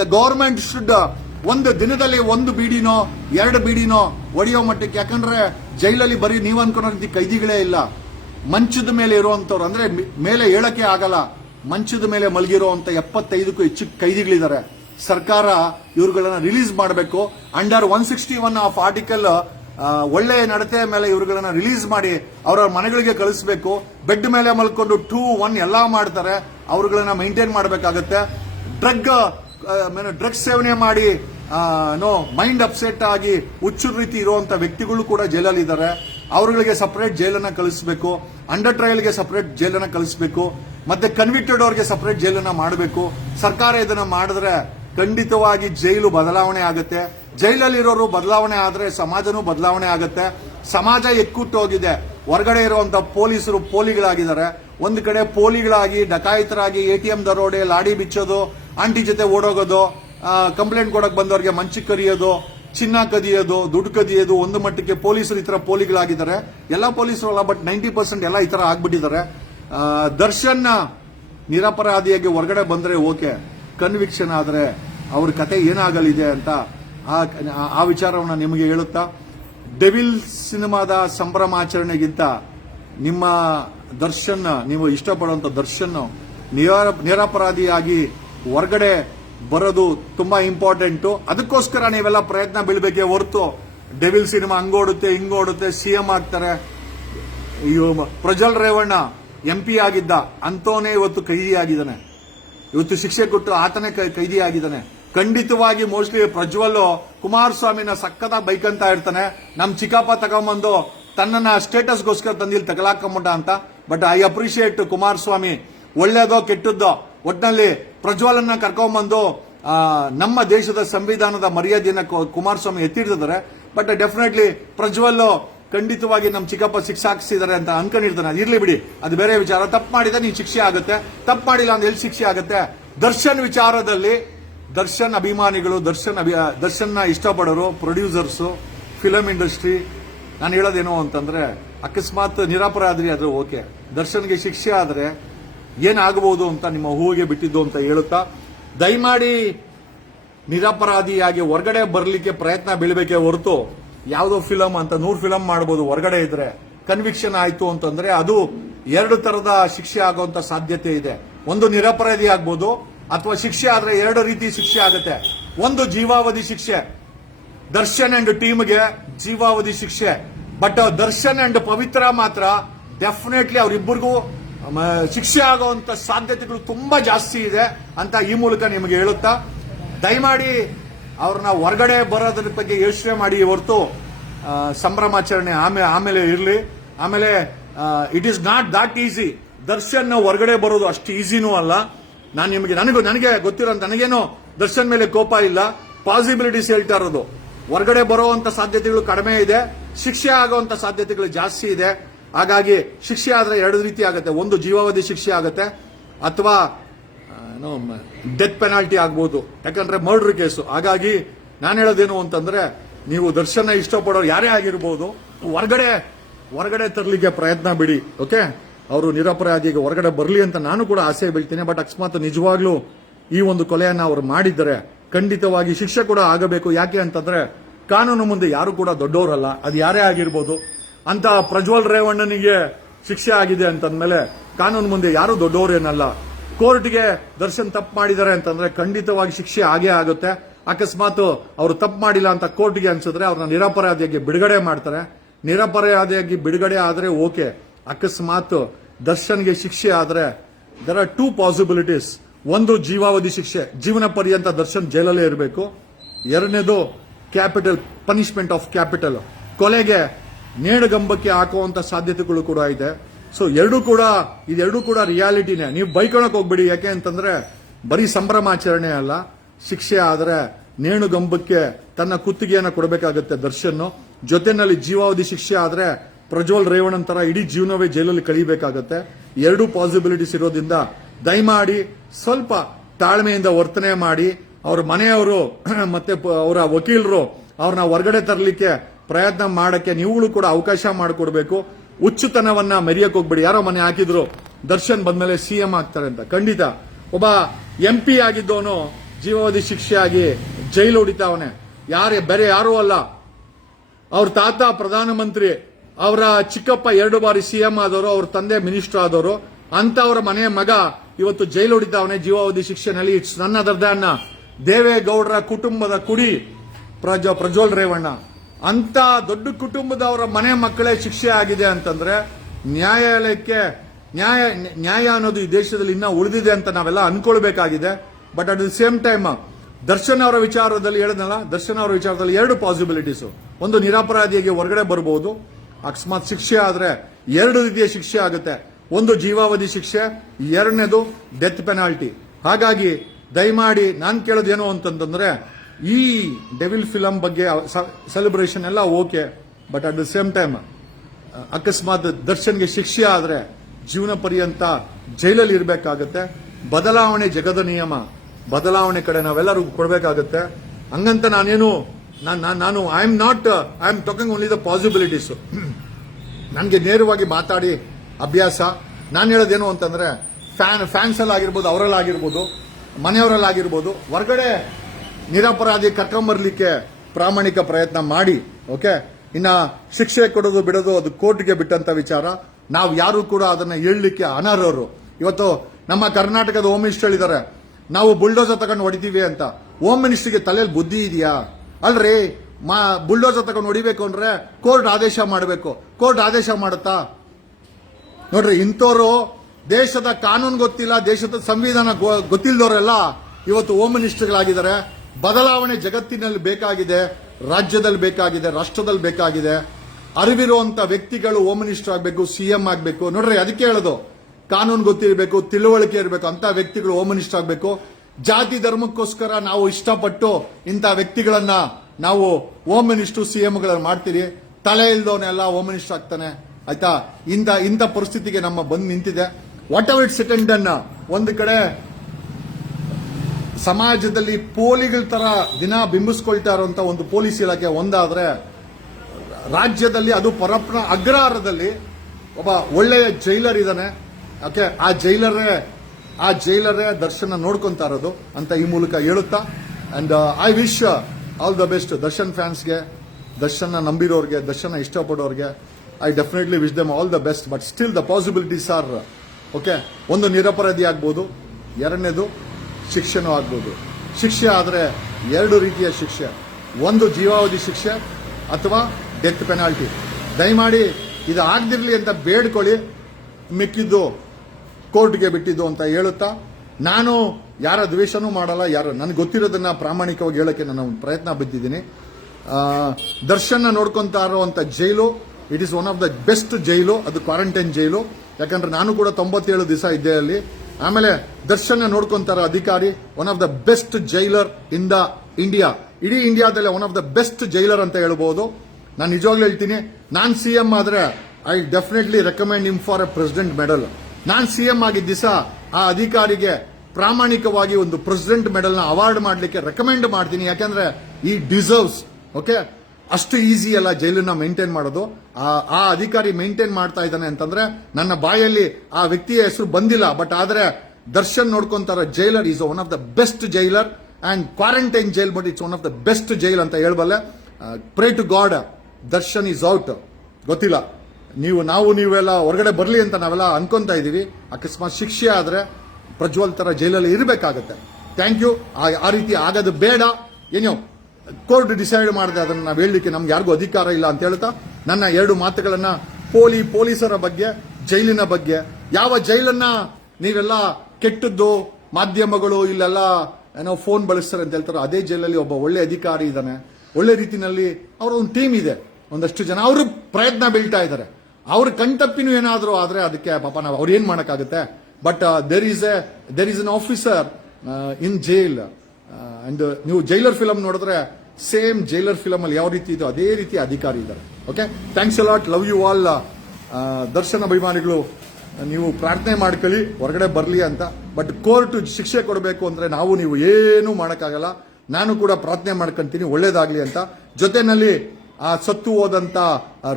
ದ ಗವರ್ಮೆಂಟ್ ಶುಡ್ ಒಂದು ದಿನದಲ್ಲಿ 1 ಬೀಡಿನೋ 2 ಬೀಡಿನೋ ಹೊಡೆಯೋ ಮಟ್ಟಕ್ಕೆ. ಯಾಕಂದ್ರೆ ಜೈಲಲ್ಲಿ ಬರೀ ನೀವು ಅನ್ಕೊಂಡ ರೀತಿ ಕೈದಿಗಳೇ ಇಲ್ಲ, ಮಂಚದ ಮೇಲೆ ಇರುವಂತವ್ರು, ಅಂದ್ರೆ ಮೇಲೆ ಹೇಳಕ್ಕೆ ಆಗಲ್ಲ, ಮಂಚದ ಮೇಲೆ ಮಲಗಿರುವಂತ 75ಕ್ಕೂ ಹೆಚ್ಚು ಕೈದಿಗಳಿದ್ದಾರೆ. ಸರ್ಕಾರ ಇವ್ರುಗಳನ್ನ ರಿಲೀಸ್ ಮಾಡಬೇಕು. ಅಂಡರ್ 161 ಆಫ್ ಆರ್ಟಿಕಲ್ ಒಳ್ಳೆಯ ನಡತೆ ಮೇಲೆ ಇವ್ರುಗಳನ್ನ ರಿಲೀಸ್ ಮಾಡಿ ಅವರ ಮನೆಗಳಿಗೆ ಕಳಿಸಬೇಕು. ಬೆಡ್ ಮೇಲೆ ಮಲ್ಕೊಂಡು 2-1 ಎಲ್ಲಾ ಮಾಡ್ತಾರೆ. ಅವ್ರುಗಳನ್ನ ಮೈಂಟೈನ್ ಮಾಡಬೇಕಾಗತ್ತೆ. ಡ್ರಗ್ ಸೇವನೆ ಮಾಡಿ ಮೈಂಡ್ ಅಪ್ಸೆಟ್ ಆಗಿ ಹುಚ್ಚು ರೀತಿ ಇರುವಂತ ವ್ಯಕ್ತಿಗಳು ಕೂಡ ಜೈಲಲ್ಲಿ ಇದ್ದಾರೆ. ಅವರುಗಳಿಗೆ ಸಪರೇಟ್ ಜೈಲನ್ನ ಕಳಿಸಬೇಕು. ಅಂಡರ್ ಟ್ರಯಲ್ಗೆ ಸಪರೇಟ್ ಜೈಲನ್ನ ಕಳಿಸಬೇಕು. ಮತ್ತೆ ಕನ್ವಿಕ್ಟೆಡ್ ಅವ್ರಿಗೆ ಸಪರೇಟ್ ಜೈಲನ್ನ ಮಾಡಬೇಕು. ಸರ್ಕಾರ ಇದನ್ನ ಮಾಡಿದ್ರೆ ಖಂಡಿತವಾಗಿ ಜೈಲು ಬದಲಾವಣೆ ಆಗುತ್ತೆ. ಜೈಲಲ್ಲಿರೋರು ಬದಲಾವಣೆ ಆದ್ರೆ ಸಮಾಜನೂ ಬದಲಾವಣೆ ಆಗುತ್ತೆ. ಸಮಾಜ ಎಕ್ಕುಟ್ಟು ಹೋಗಿದೆ. ಹೊರಗಡೆ ಇರುವಂತ ಪೊಲೀಸರು ಪೋಲಿಗಳಾಗಿದ್ದಾರೆ. ಒಂದು ಕಡೆ ಪೋಲಿಗಳಾಗಿ ಡಕಾಯಿತರಾಗಿ ATM ದರೋಡೆ, ಲಾಡಿ ಬಿಚ್ಚೋದು, ಆಂಟಿ ಜೊತೆ ಓಡೋಗೋದು, ಕಂಪ್ಲೇಂಟ್ ಕೊಡಕ್ ಬಂದವರಿಗೆ ಮಂಚಕ್ಕೆ ಕರಿಯೋದು, ಚಿನ್ನ ಕದಿಯೋದು, ದುಡ್ಡು ಕದಿಯೋದು, ಒಂದು ಮಟ್ಟಕ್ಕೆ ಪೊಲೀಸರು ಈ ತರ ಪೋಲಿಗಳಾಗಿದ್ದಾರೆ. ಎಲ್ಲಾ ಪೊಲೀಸರು ಅಲ್ಲ, ಬಟ್ 90% ಎಲ್ಲ ಈ ತರ ಆಗ್ಬಿಟ್ಟಿದ್ದಾರೆ. ದರ್ಶನ್ ನಿರಪರಾಧಿಯಾಗಿ ಹೊರಗಡೆ ಬಂದ್ರೆ ಓಕೆ, ಕನ್ವಿಕ್ಷನ್ ಆದ್ರೆ ಅವ್ರ ಕತೆ ಏನಾಗಲಿದೆ ಅಂತ ಆ ವಿಚಾರವನ್ನ ನಿಮಗೆ ಹೇಳುತ್ತಾ, ಡೆವಿಲ್ ಸಿನಿಮಾದ ಸಂಭ್ರಮಾಚರಣೆಗಿಂತ ನಿಮ್ಮ ದರ್ಶನ್, ನೀವು ಇಷ್ಟಪಡುವಂತ ದರ್ಶನ್ ನಿರಪರಾಧಿಯಾಗಿ ಹೊರಗಡೆ ಬರೋದು ತುಂಬಾ ಇಂಪಾರ್ಟೆಂಟ್. ಅದಕ್ಕೋಸ್ಕರ ನೀವೆಲ್ಲ ಪ್ರಯತ್ನ ಬೀಳ್ಬೇಕೆ ಹೊರತು ಡೆವಿಲ್ ಸಿನಿಮಾ ಹಂಗೋಡುತ್ತೆ ಹಿಂಗೋಡುತ್ತೆ, ಸಿಎಂ ಆಗ್ತಾರೆ. ಪ್ರಜ್ವಲ್ ರೇವಣ್ಣ MP ಆಗಿದ್ದ ಅಂತವನೇ ಇವತ್ತು ಕೈದಿ ಆಗಿದ್ದಾನೆ. ಇವತ್ತು ಶಿಕ್ಷೆ ಕೊಟ್ಟು ಆತನೇ ಕೈದಿ ಆಗಿದ್ದಾನೆ. ಖಂಡಿತವಾಗಿ ಮೋಸ್ಟ್ಲಿ ಪ್ರಜ್ವಲ್ ಕುಮಾರಸ್ವಾಮಿನ ಸಕ್ಕದ ಬೈಕಂತ ಇರ್ತಾನೆ. ನಮ್ ಚಿಕ್ಕಪ್ಪ ತಗೊಂಬಂದು ತನ್ನನ್ನ ಸ್ಟೇಟಸ್ಗೋಸ್ಕರ ತಂದಿಲ್ ತಗಲಾಕೊಂಬಿಟ್ಟ ಅಂತ. ಬಟ್ ಐ ಅಪ್ರಿಶಿಯೇಟ್ ಕುಮಾರಸ್ವಾಮಿ, ಒಳ್ಳೇದೋ ಕೆಟ್ಟದ್ದೋ ಒಟ್ನಲ್ಲಿ ಪ್ರಜ್ವಲನ್ನ ಕರ್ಕೊಂಡ್ಬಂದು ನಮ್ಮ ದೇಶದ ಸಂವಿಧಾನದ ಮರ್ಯಾದೆಯನ್ನ ಕುಮಾರಸ್ವಾಮಿ ಎತ್ತಿಡ್ತಿದ್ದಾರೆ. ಬಟ್ ಡೆಫಿನೆಟ್ಲಿ ಪ್ರಜ್ವಲ್ ಖಂಡಿತವಾಗಿ ನಮ್ಮ ಚಿಕ್ಕಪ್ಪ ಶಿಕ್ಷೆ ಹಾಕಿಸಿದ್ದಾರೆ ಅಂತ ಅನ್ಕೊಂಡಿರ್ತಾನೆ. ಅದು ಇರ್ಲಿ ಬಿಡಿ, ಅದು ಬೇರೆ ವಿಚಾರ. ತಪ್ಪು ಮಾಡಿದ್ರೆ ನೀವು ಶಿಕ್ಷೆ ಆಗುತ್ತೆ, ತಪ್ಪು ಮಾಡಿಲ್ಲ ಅಂದ್ರೆ ಎಲ್ಲಿ ಶಿಕ್ಷೆ ಆಗುತ್ತೆ. ದರ್ಶನ್ ವಿಚಾರದಲ್ಲಿ ದರ್ಶನ್ ಅಭಿಮಾನಿಗಳು, ದರ್ಶನ್ನ ಇಷ್ಟಪಡೋರು, ಪ್ರೊಡ್ಯೂಸರ್ಸ್, ಫಿಲಂ ಇಂಡಸ್ಟ್ರಿ, ನಾನು ಹೇಳೋದೇನು ಅಂತಂದ್ರೆ ಅಕಸ್ಮಾತ್ ನಿರಪರಾಧಿ ಆದ್ರೆ ಓಕೆ, ದರ್ಶನ್ಗೆ ಶಿಕ್ಷೆ ಆದ್ರೆ ಏನಾಗಬಹುದು ಅಂತ ನಿಮ್ಮ ಹೂವಿಗೆ ಬಿಟ್ಟಿದ್ದು ಅಂತ ಹೇಳುತ್ತಾ, ದಯಮಾಡಿ ನಿರಪರಾಧಿಯಾಗಿ ಹೊರಗಡೆ ಬರಲಿಕ್ಕೆ ಪ್ರಯತ್ನ ಬೀಳಬೇಕೇ ಹೊರತು ಯಾವುದೋ ಫಿಲಂ ಅಂತ 100 ಫಿಲಂ ಮಾಡಬಹುದು. ಹೊರಗಡೆ ಇದ್ರೆ ಕನ್ವಿಕ್ಷನ್ ಆಯ್ತು ಅಂತಂದ್ರೆ ಅದು 2 ತರದ ಶಿಕ್ಷೆ ಆಗುವಂತ ಸಾಧ್ಯತೆ ಇದೆ. ಒಂದು ನಿರಪರಾಧಿ ಆಗ್ಬೋದು, ಅಥವಾ ಶಿಕ್ಷೆ ಆದ್ರೆ 2 ರೀತಿ ಶಿಕ್ಷೆ ಆಗುತ್ತೆ. ಒಂದು ಜೀವಾವಧಿ ಶಿಕ್ಷೆ, ದರ್ಶನ್ ಅಂಡ್ ಟೀಮ್ಗೆ ಜೀವಾವಧಿ ಶಿಕ್ಷೆ. ಬಟ್ ದರ್ಶನ್ ಅಂಡ್ ಪವಿತ್ರ ಮಾತ್ರ ಡೆಫಿನೆಟ್ಲಿ ಅವರಿಬ್ಬರಿಗೂ ಶಿಕ್ಷೆ ಆಗುವಂತ ಸಾಧ್ಯತೆಗಳು ತುಂಬಾ ಜಾಸ್ತಿ ಇದೆ ಅಂತ ಈ ಮೂಲಕ ನಿಮಗೆ ಹೇಳುತ್ತಾ, ದಯಮಾಡಿ ಅವ್ರನ್ನ ಹೊರಗಡೆ ಬರೋದ್ರ ಬಗ್ಗೆ ಯೋಚನೆ ಮಾಡಿ ಹೊರತು ಸಂಭ್ರಮಾಚರಣೆ ಆಮೇಲೆ ಇರಲಿ. ಆಮೇಲೆ it is not that easy. Darshan ಹೊರಗಡೆ ಬರೋದು ಅಷ್ಟು ಈಸಿನೂ ಅಲ್ಲ. ನನಗೆ ಗೊತ್ತಿರೋ, ನನಗೇನೋ ದರ್ಶನ್ ಮೇಲೆ ಕೋಪ ಇಲ್ಲ, ಪಾಸಿಬಿಲಿಟೀಸ್ ಹೇಳ್ತಾ ಇರೋದು. ಹೊರಗಡೆ ಬರುವಂತ ಸಾಧ್ಯತೆಗಳು ಕಡಿಮೆ ಇದೆ, ಶಿಕ್ಷೆ ಆಗುವಂತ ಸಾಧ್ಯತೆಗಳು ಜಾಸ್ತಿ ಇದೆ. ಹಾಗಾಗಿ ಶಿಕ್ಷೆ ಆದ್ರೆ 2 ರೀತಿ ಆಗುತ್ತೆ. ಒಂದು ಜೀವಾವಧಿ ಶಿಕ್ಷೆ ಆಗುತ್ತೆ, ಅಥವಾ ಡೆತ್ ಪೆನಾಲ್ಟಿ ಆಗ್ಬೋದು, ಯಾಕಂದ್ರೆ ಮರ್ಡರ್ ಕೇಸು. ಹಾಗಾಗಿ ನಾನು ಹೇಳೋದೇನು ಅಂತಂದ್ರೆ, ನೀವು ದರ್ಶನ ಇಷ್ಟಪಡೋರು ಯಾರೇ ಆಗಿರ್ಬೋದು, ಹೊರಗಡೆ ತರಲಿಕ್ಕೆ ಪ್ರಯತ್ನ ಬಿಡಿ. ಓಕೆ, ಅವರು ನಿರಪರಾಧಿಗೆ ಹೊರಗಡೆ ಬರಲಿ ಅಂತ ನಾನು ಕೂಡ ಆಸೆ ಬೀಳ್ತೀನಿ. ಬಟ್ ಅಕಸ್ಮಾತ್ ನಿಜವಾಗ್ಲೂ ಈ ಒಂದು ಕೊಲೆಯನ್ನ ಅವರು ಮಾಡಿದ್ದಾರೆ, ಖಂಡಿತವಾಗಿ ಶಿಕ್ಷೆ ಕೂಡ ಆಗಬೇಕು. ಯಾಕೆ ಅಂತಂದ್ರೆ ಕಾನೂನು ಮುಂದೆ ಯಾರು ಕೂಡ ದೊಡ್ಡವರಲ್ಲ, ಅದು ಯಾರೇ ಆಗಿರ್ಬೋದು. ಅಂತ ಪ್ರಜ್ವಲ್ ರೇವಣ್ಣನಿಗೆ ಶಿಕ್ಷೆ ಆಗಿದೆ ಅಂತಂದ್ಮೇಲೆ ಕಾನೂನು ಮುಂದೆ ಯಾರು ದೊಡ್ಡವರೇನಲ್ಲ. ಕೋರ್ಟ್ಗೆ ದರ್ಶನ್ ತಪ್ಪು ಮಾಡಿದ್ದಾರೆ ಅಂತಂದ್ರೆ ಖಂಡಿತವಾಗಿ ಶಿಕ್ಷೆ ಆಗೇ ಆಗುತ್ತೆ. ಅಕಸ್ಮಾತ್ ಅವರು ತಪ್ಪು ಮಾಡಿಲ್ಲ ಅಂತ ಕೋರ್ಟ್ಗೆ ಅನ್ಸಿದ್ರೆ ಅವ್ರನ್ನ ನಿರಪರಾಧಿಯಾಗಿ ಬಿಡುಗಡೆ ಮಾಡ್ತಾರೆ. ನಿರಪರಾಧಿಯಾಗಿ ಬಿಡುಗಡೆ ಆದ್ರೆ ಓಕೆ. ಅಕಸ್ಮಾತ್ ದರ್ಶನ್ಗೆ ಶಿಕ್ಷೆ ಆದ್ರೆ ದರ್ ಆರ್ 2 ಪಾಸಿಬಿಲಿಟೀಸ್. ಒಂದು ಜೀವಾವಧಿ ಶಿಕ್ಷೆ, ಜೀವನ ಪರ್ಯಂತ ದರ್ಶನ್ ಜೈಲಲ್ಲೇ ಇರಬೇಕು. ಎರಡನೇದು ಕ್ಯಾಪಿಟಲ್ ಪನಿಷ್ಮೆಂಟ್ ಆಫ್ ಕ್ಯಾಪಿಟಲ್, ಕೊಲೆಗೆ ನೇಣುಗಂಬಕ್ಕೆ ಹಾಕುವಂತ ಸಾಧ್ಯತೆಗಳು ಕೂಡ ಇದೆ. ಸೊ ಇದೆರಡೂ ಕೂಡ ರಿಯಾಲಿಟಿನೇ. ನೀವು ಬೈಕೊಳಕ್ ಹೋಗ್ಬಿಡಿ. ಯಾಕೆ ಅಂತಂದ್ರೆ ಬರೀ ಸಂಭ್ರಮಾಚರಣೆ ಅಲ್ಲ, ಶಿಕ್ಷೆ ಆದ್ರೆ ನೇಣುಗಂಬಕ್ಕೆ ತನ್ನ ಕುತ್ತಿಗೆಯನ್ನು ಕೊಡಬೇಕಾಗುತ್ತೆ ದರ್ಶನ್. ಜೊತೆನಲ್ಲಿ ಜೀವಾವಧಿ ಶಿಕ್ಷೆ ಆದ್ರೆ ಪ್ರಜ್ವಲ್ ರೇವಣ್ಣನ್ ತರ ಇಡೀ ಜೀವನವೇ ಜೈಲಲ್ಲಿ ಕಳೀಬೇಕಾಗತ್ತೆ. 2 ಪಾಸಿಬಿಲಿಟೀಸ್ ಇರೋದ್ರಿಂದ ದಯಮಾಡಿ ಸ್ವಲ್ಪ ತಾಳ್ಮೆಯಿಂದ ವರ್ತನೆ ಮಾಡಿ. ಅವ್ರ ಮನೆಯವರು ಮತ್ತೆ ಅವರ ವಕೀಲರು ಅವ್ರನ್ನ ಹೊರಗಡೆ ತರಲಿಕ್ಕೆ ಪ್ರಯತ್ನ ಮಾಡಕ್ಕೆ ನೀವುಗಳು ಕೂಡ ಅವಕಾಶ ಮಾಡಿಕೊಡ್ಬೇಕು. ಹುಚ್ಚುತನವನ್ನ ಮೆರೆಯಕ್ ಹೋಗ್ಬೇಡಿ. ಯಾರೋ ಮನೆ ಹಾಕಿದ್ರು ದರ್ಶನ್ ಬಂದ್ಮೇಲೆ CM ಆಗ್ತಾರೆ ಅಂತ. ಖಂಡಿತ ಒಬ್ಬ MP ಆಗಿದ್ದವನು ಜೀವಾವಧಿ ಶಿಕ್ಷೆ ಆಗಿ ಜೈಲು ಹೊಡಿತಾವನೆ. ಬೇರೆ ಯಾರೂ ಅಲ್ಲ, ಅವ್ರ ತಾತ ಪ್ರಧಾನಮಂತ್ರಿ, ಅವರ ಚಿಕ್ಕಪ್ಪ 2 ಬಾರಿ CM ಆದವರು, ಅವ್ರ ತಂದೆ ಮಿನಿಸ್ಟರ್ ಆದವರು. ಅಂತ ಅವರ ಮನೆಯ ಮಗ ಇವತ್ತು ಜೈಲು ಹೊಡಿತಾವನೆ ಜೀವಾವಧಿ ಶಿಕ್ಷೆನಲ್ಲಿ. ಇಟ್ಸ್ ನನ್ ಅದರ್ ದ್ಯಾನ್ ದೇವೇಗೌಡರ ಕುಟುಂಬದ ಕುಡಿ ಪ್ರಜ್ವಲ್ ರೇವಣ್ಣ. ಅಂತ ದೊಡ್ಡ ಕುಟುಂಬದವರ ಮನೆ ಮಕ್ಕಳೇ ಶಿಕ್ಷೆ ಆಗಿದೆ ಅಂತಂದ್ರೆ ನ್ಯಾಯಾಲಯಕ್ಕೆ ನ್ಯಾಯ ಅನ್ನೋದು ಈ ದೇಶದಲ್ಲಿ ಇನ್ನ ಉಳಿದಿದೆ ಅಂತ ನಾವೆಲ್ಲ ಅನ್ಕೊಳ್ಬೇಕಾಗಿದೆ. But at the same time Darshan ಅವರ ವಿಚಾರದಲ್ಲಿ ಹೇಳಿದ್ನಲ್ಲ, ದರ್ಶನ್ ಅವರ ವಿಚಾರದಲ್ಲಿ 2 ಪಾಸಿಬಿಲಿಟೀಸ್. ಒಂದು ನಿರಪರಾಧಿಯಾಗಿ ಹೊರಗಡೆ ಬರಬಹುದು, ಅಕಸ್ಮಾತ್ ಶಿಕ್ಷೆ ಆದ್ರೆ 2 ರೀತಿಯ ಶಿಕ್ಷೆ ಆಗುತ್ತೆ. ಒಂದು ಜೀವಾವಧಿ ಶಿಕ್ಷೆ, ಎರಡನೇದು ಡೆತ್ ಪೆನಾಲ್ಟಿ. ಹಾಗಾಗಿ ದಯಮಾಡಿ ನಾನು ಕೇಳೋದೇನು ಅಂತಂದ್ರೆ, ಈ ಡೆವಿಲ್ ಫಿಲಂ ಬಗ್ಗೆ ಸೆಲೆಬ್ರೇಷನ್ ಎಲ್ಲ okay, but at the same time ಅಕಸ್ಮಾತ್ ದರ್ಶನ್ಗೆ ಶಿಕ್ಷೆ ಆದ್ರೆ ಜೀವನ ಪರ್ಯಂತ ಜೈಲಲ್ಲಿ ಇರಬೇಕಾಗತ್ತೆ. ಬದಲಾವಣೆ ಜಗದ ನಿಯಮ, ಬದಲಾವಣೆ ಕಡೆ ನಾವೆಲ್ಲರೂ ಕೊಡಬೇಕಾಗತ್ತೆ. ಹಂಗಂತ ನಾನು I am talking only the possibilities. ನನಗೆ ನೇರವಾಗಿ ಮಾತಾಡಿ ಅಭ್ಯಾಸ. ನಾನು ಹೇಳೋದೇನು ಅಂತಂದ್ರೆ ಫ್ಯಾನ್ಸ್ ಅಲ್ಲಿ ಆಗಿರ್ಬೋದು, ಅವರಲ್ಲಾಗಿರ್ಬೋದು, ಮನೆಯವರಲ್ಲಾಗಿರ್ಬೋದು ಹೊರಗಡೆ ನಿರಪರಾಧಿ ಕರ್ಕೊಂಬರ್ಲಿಕ್ಕೆ ಪ್ರಾಮಾಣಿಕ ಪ್ರಯತ್ನ ಮಾಡಿ. ಓಕೆ, ಇನ್ನ ಶಿಕ್ಷೆ ಕೊಡೋದು ಬಿಡೋದು ಅದು ಕೋರ್ಟ್ಗೆ ಬಿಟ್ಟಂತ ವಿಚಾರ. ನಾವು ಯಾರು ಕೂಡ ಅದನ್ನ ಹೇಳಲಿಕ್ಕೆ ಅನರ್ಹರು. ಇವತ್ತು ನಮ್ಮ ಕರ್ನಾಟಕದ ಹೋಮ್ ಮಿನಿಸ್ಟರ್ ಹೇಳಿದ್ದಾರೆ, ನಾವು ಬುಲ್ಡೋಸರ್ ತಗೊಂಡು ಹೊಡಿತೀವಿ ಅಂತ. ಹೋಮ್ ಮಿನಿಸ್ಟರ್ಗೆ ತಲೆಯಲ್ಲಿ ಬುದ್ಧಿ ಇದೆಯಾ? ಅಲ್ರಿ, ಬುಲ್ಡೋಸರ್ ತಗೊಂಡು ಹೊಡಿಬೇಕು ಅಂದ್ರೆ ಕೋರ್ಟ್ ಆದೇಶ ಮಾಡಬೇಕು. ಕೋರ್ಟ್ ಆದೇಶ ಮಾಡುತ್ತಾ? ನೋಡ್ರಿ, ಇಂಥವ್ರು ದೇಶದ ಕಾನೂನು ಗೊತ್ತಿಲ್ಲ, ದೇಶದ ಸಂವಿಧಾನ ಗೊತ್ತಿಲ್ಲದವರೆಲ್ಲ ಇವತ್ತು ಹೋಮ್ ಮಿನಿಸ್ಟರ್ಗಳಾಗಿದ್ದಾರೆ. ಬದಲಾವಣೆ ಜಗತ್ತಿನಲ್ಲಿ ಬೇಕಾಗಿದೆ, ರಾಜ್ಯದಲ್ಲಿ ಬೇಕಾಗಿದೆ, ರಾಷ್ಟ್ರದಲ್ಲಿ ಬೇಕಾಗಿದೆ. ಅರಿವಿರುವಂತ ವ್ಯಕ್ತಿಗಳು ಹೋಮ್ ಮಿನಿಸ್ಟರ್ ಆಗಬೇಕು, ಸಿಎಂ ಆಗಬೇಕು. ನೋಡ್ರಿ, ಅದಕ್ಕೆ ಹೇಳೋದು, ಕಾನೂನು ಗೊತ್ತಿರಬೇಕು, ತಿಳುವಳಿಕೆ ಇರಬೇಕು, ಅಂತ ವ್ಯಕ್ತಿಗಳು ಹೋಮ್ ಮಿನಿಸ್ಟರ್ ಆಗಬೇಕು. ಜಾತಿ ಧರ್ಮಕ್ಕೋಸ್ಕರ ನಾವು ಇಷ್ಟಪಟ್ಟು ಇಂಥ ವ್ಯಕ್ತಿಗಳನ್ನ ನಾವು ಹೋಮ್ ಮಿನಿಸ್ಟರ್ ಸಿಎಂಗಳನ್ನ ಮಾಡ್ತೀರಿ. ತಲೆ ಇಲ್ದವನೆಲ್ಲ ಹೋಮ್ ಮಿನಿಸ್ಟರ್ ಆಗ್ತಾನೆ. ಆಯ್ತಾ? ಇಂಥ ಪರಿಸ್ಥಿತಿಗೆ ನಮ್ಮ ಬಂದು ನಿಂತಿದೆ. ವಾಟ್ ಎವರ್ ಇಟ್ಸ್ ಸೆಕೆಂಡ್ ಅನ್ನ ಒಂದು ಕಡೆ ಸಮಾಜದಲ್ಲಿ ಪೋಲಿಗಳ ತರ ದಿನ ಬಿಂಬಿಸ್ಕೊಳ್ತಾ ಇರುವಂತ ಒಂದು ಪೊಲೀಸ್ ಇಲಾಖೆ ಒಂದಾದ್ರೆ, ರಾಜ್ಯದಲ್ಲಿ ಅದು ಪರಪ್ಪನ ಅಗ್ರಹಾರದಲ್ಲಿ ಒಬ್ಬ ಒಳ್ಳೆಯ ಜೈಲರ್ ಇದ್ದಾನೆ. ಓಕೆ, ಆ ಜೈಲರೇ ದರ್ಶನ ನೋಡ್ಕೊಂತಾ ಇರೋದು ಅಂತ ಈ ಮೂಲಕ ಹೇಳುತ್ತಾ, and I wish all the best Darshan ಫ್ಯಾನ್ಸ್ಗೆ, ದರ್ಶನ್ ನಂಬಿರೋರ್ಗೆ, ದರ್ಶನ ಇಷ್ಟಪಡೋರ್ಗೆ. I definitely wish them all the best. But still the possibilities are okay. ಒಂದು ನಿರಪರಾಧಿ ಆಗ್ಬೋದು, ಎರಡನೇದು ಶಿಕ್ಷೆನೂ ಆಗ್ಬೋದು. ಶಿಕ್ಷೆ ಆದರೆ ಎರಡು ರೀತಿಯ ಶಿಕ್ಷೆ, ಒಂದು ಜೀವಾವಧಿ ಶಿಕ್ಷೆ ಅಥವಾ ಡೆತ್ ಪೆನಾಲ್ಟಿ. ದಯಮಾಡಿ ಇದು ಆಗದಿರಲಿ ಅಂತ ಬೇಡ್ಕೊಳ್ಳಿ, ಮಿಕ್ಕಿದ್ದು ಕೋರ್ಟ್ಗೆ ಬಿಟ್ಟಿದ್ದು ಅಂತ ಹೇಳುತ್ತಾ, ನಾನು ಯಾರ ದ್ವೇಷನೂ ಮಾಡಲ್ಲ. ನನಗೆ ಗೊತ್ತಿರೋದನ್ನ ಪ್ರಾಮಾಣಿಕವಾಗಿ ಹೇಳಕ್ಕೆ ನಾನು ಪ್ರಯತ್ನ ಬಿದ್ದಿದ್ದೀನಿ. ದರ್ಶನ್ ನೋಡ್ಕೊಂತಾ ಇರುವಂತ jail, it is one of the best jail. ಅದು ಕ್ವಾರಂಟೈನ್ ಜೈಲು. ಯಾಕಂದ್ರೆ ನಾನು ಕೂಡ 97 ದಿವಸ ಇದ್ದೆ ಅಲ್ಲಿ. ಆಮೇಲೆ ದರ್ಶನ್ ನೋಡ್ಕೊಂತಾರ ಅಧಿಕಾರಿ, one of the best jailer in the India. ಇಡೀ ಇಂಡಿಯಾದಲ್ಲೇ one of the best jailer ಅಂತ ಹೇಳ್ಬೋದು. ನಾನು ನಿಜವಾಗ್ಲೂ ಹೇಳ್ತೀನಿ, ನಾನ್ ಸಿಎಂ ಆದ್ರೆ I definitely recommend him for a president medal. ನಾನ್ ಸಿಎಂ ಆಗಿದ್ದ ದಿವಸ ಆ ಅಧಿಕಾರಿಗೆ ಪ್ರಾಮಾಣಿಕವಾಗಿ ಒಂದು ಪ್ರೆಸಿಡೆಂಟ್ ಮೆಡಲ್ ನ ಅವಾರ್ಡ್ ಮಾಡಲಿಕ್ಕೆ ರೆಕಮೆಂಡ್ ಮಾಡ್ತೀನಿ. ಯಾಕಂದ್ರೆ ಈ ಡಿಸರ್ವ್ಸ್. ಓಕೆ, ಅಷ್ಟು ಈಸಿ ಅಲ್ಲ ಜೈಲನ್ನ ಮೇಂಟೈನ್ ಮಾಡೋದು. ಆ ಅಧಿಕಾರಿ ಮೇಂಟೈನ್ ಮಾಡ್ತಾ ಇದ್ದಾನೆ ಅಂತಂದ್ರೆ, ನನ್ನ ಬಾಯಲ್ಲಿ ಆ ವ್ಯಕ್ತಿಯ ಹೆಸರು ಬಂದಿಲ್ಲ, ಬಟ್ ಆದ್ರೆ ದರ್ಶನ್ ನೋಡ್ಕೊಂತಾರ jailer is one of the best jailer and quarantine jail, but it's one of the best jail ಅಂತ ಹೇಳಬಲ್ಲೆ. Pray to God Darshan is out. ಗೊತ್ತಿಲ್ಲ, ನೀವೆಲ್ಲ ಹೊರಗಡೆ ಬರಲಿ ಅಂತ ನಾವೆಲ್ಲ ಅನ್ಕೊಂತಾ ಇದೀವಿ. ಅಕಸ್ಮಾತ್ ಶಿಕ್ಷೆ ಆದ್ರೆ ಪ್ರಜ್ವಲ್ ತರ ಜೈಲಲ್ಲಿ ಇರಬೇಕಾಗತ್ತೆ. Thank you. ಆ ರೀತಿ ಆಗೋದು ಬೇಡ. ಏನೋ ಕೋರ್ಟ್ ಡಿಸೈಡ್ ಮಾಡಿದೆ, ಅದನ್ನ ನಾವು ಹೇಳಲಿಕ್ಕೆ ನಮ್ಗೆ ಯಾರಿಗೂ ಅಧಿಕಾರ ಇಲ್ಲ ಅಂತ ಹೇಳ್ತಾ ನನ್ನ ಎರಡು ಮಾತುಗಳನ್ನ ಪೊಲೀಸರ ಬಗ್ಗೆ, ಜೈಲಿನ ಬಗ್ಗೆ, ಯಾವ ಜೈಲನ್ನ ನೀವೆಲ್ಲ ಕೆಟ್ಟದ್ದು ಮಾಧ್ಯಮಗಳು ಇಲ್ಲೆಲ್ಲ ಏನೋ ಫೋನ್ ಬಳಸ್ತಾರೆ ಅಂತ ಹೇಳ್ತಾರೆ, ಅದೇ ಜೈಲಲ್ಲಿ ಒಬ್ಬ ಒಳ್ಳೆ ಅಧಿಕಾರಿ ಇದ್ದಾನೆ. ಒಳ್ಳೆ ರೀತಿನಲ್ಲಿ ಅವರ ಒಂದು ಟೀಮ್ ಇದೆ, ಒಂದಷ್ಟು ಜನ ಅವರು ಪ್ರಯತ್ನ ಬೀಳ್ತಾ ಇದ್ದಾರೆ. ಅವ್ರ ಕಣ್ತಪ್ಪಿನೂ ಏನಾದರೂ ಆದ್ರೆ ಅದಕ್ಕೆ ಪಾಪ ನಾವು ಅವ್ರು ಏನ್ ಮಾಡಕ್ಕಾಗುತ್ತೆ. But there is an officer in jail. And ನೀವು ಜೈಲರ್ ಫಿಲಂ ನೋಡಿದ್ರೆ ಸೇಮ್ ಜೈಲರ್ ಫಿಲಂ ಅಲ್ಲಿ ಯಾವ ರೀತಿ ಇದೋ ಅದೇ ರೀತಿ ಅಧಿಕಾರಿ ಇದ್ದಾರೆ. Okay, thanks a lot, love you all. Darshan ಅಭಿಮಾನಿಗಳು, ನೀವು ಪ್ರಾರ್ಥನೆ ಮಾಡ್ಕೊಳ್ಳಿ ಹೊರಗಡೆ ಬರಲಿ ಅಂತ. ಬಟ್ ಕೋರ್ಟ್ ಶಿಕ್ಷೆ ಕೊಡಬೇಕು ಅಂದ್ರೆ ನೀವು ಏನೂ ಮಾಡೋಕ್ಕಾಗಲ್ಲ. ನಾನು ಕೂಡ ಪ್ರಾರ್ಥನೆ ಮಾಡ್ಕೊಂತೀನಿ ಒಳ್ಳೇದಾಗ್ಲಿ ಅಂತ. ಜೊತೆನಲ್ಲಿ ಆ ಸತ್ತು ಹೋದಂತ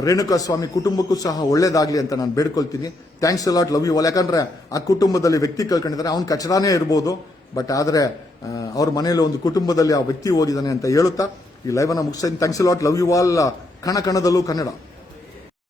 ರೇಣುಕಾ ಸ್ವಾಮಿ ಕುಟುಂಬಕ್ಕೂ ಸಹ ಒಳ್ಳೇದಾಗ್ಲಿ ಅಂತ ನಾನು ಬೇಡ್ಕೊಳ್ತೀನಿ. Thanks a lot, love you all. ಯಾಕಂದ್ರೆ ಆ ಕುಟುಂಬದಲ್ಲಿ ವ್ಯಕ್ತಿ ಕಳ್ಕೊಂಡಿದ್ದಾರೆ, ಅವ್ನು ಕಚಡಾನೇ ಇರ್ಬೋದು, ಬಟ್ ಆದ್ರೆ ಅವ್ರ ಮನೆಯಲ್ಲಿ ಒಂದು ಕುಟುಂಬದಲ್ಲಿ ಆ ವ್ಯಕ್ತಿ ಹೋಗಿದ್ದಾನೆ ಅಂತ ಹೇಳುತ್ತಾ ಈ ಲೈವ್ ಅನ್ನ ಮುಗಿಸ್ತೀನಿ. Thanks a lot, love you all. ಕಣ ಕಣದಲ್ಲೂ ಕನ್ನಡ.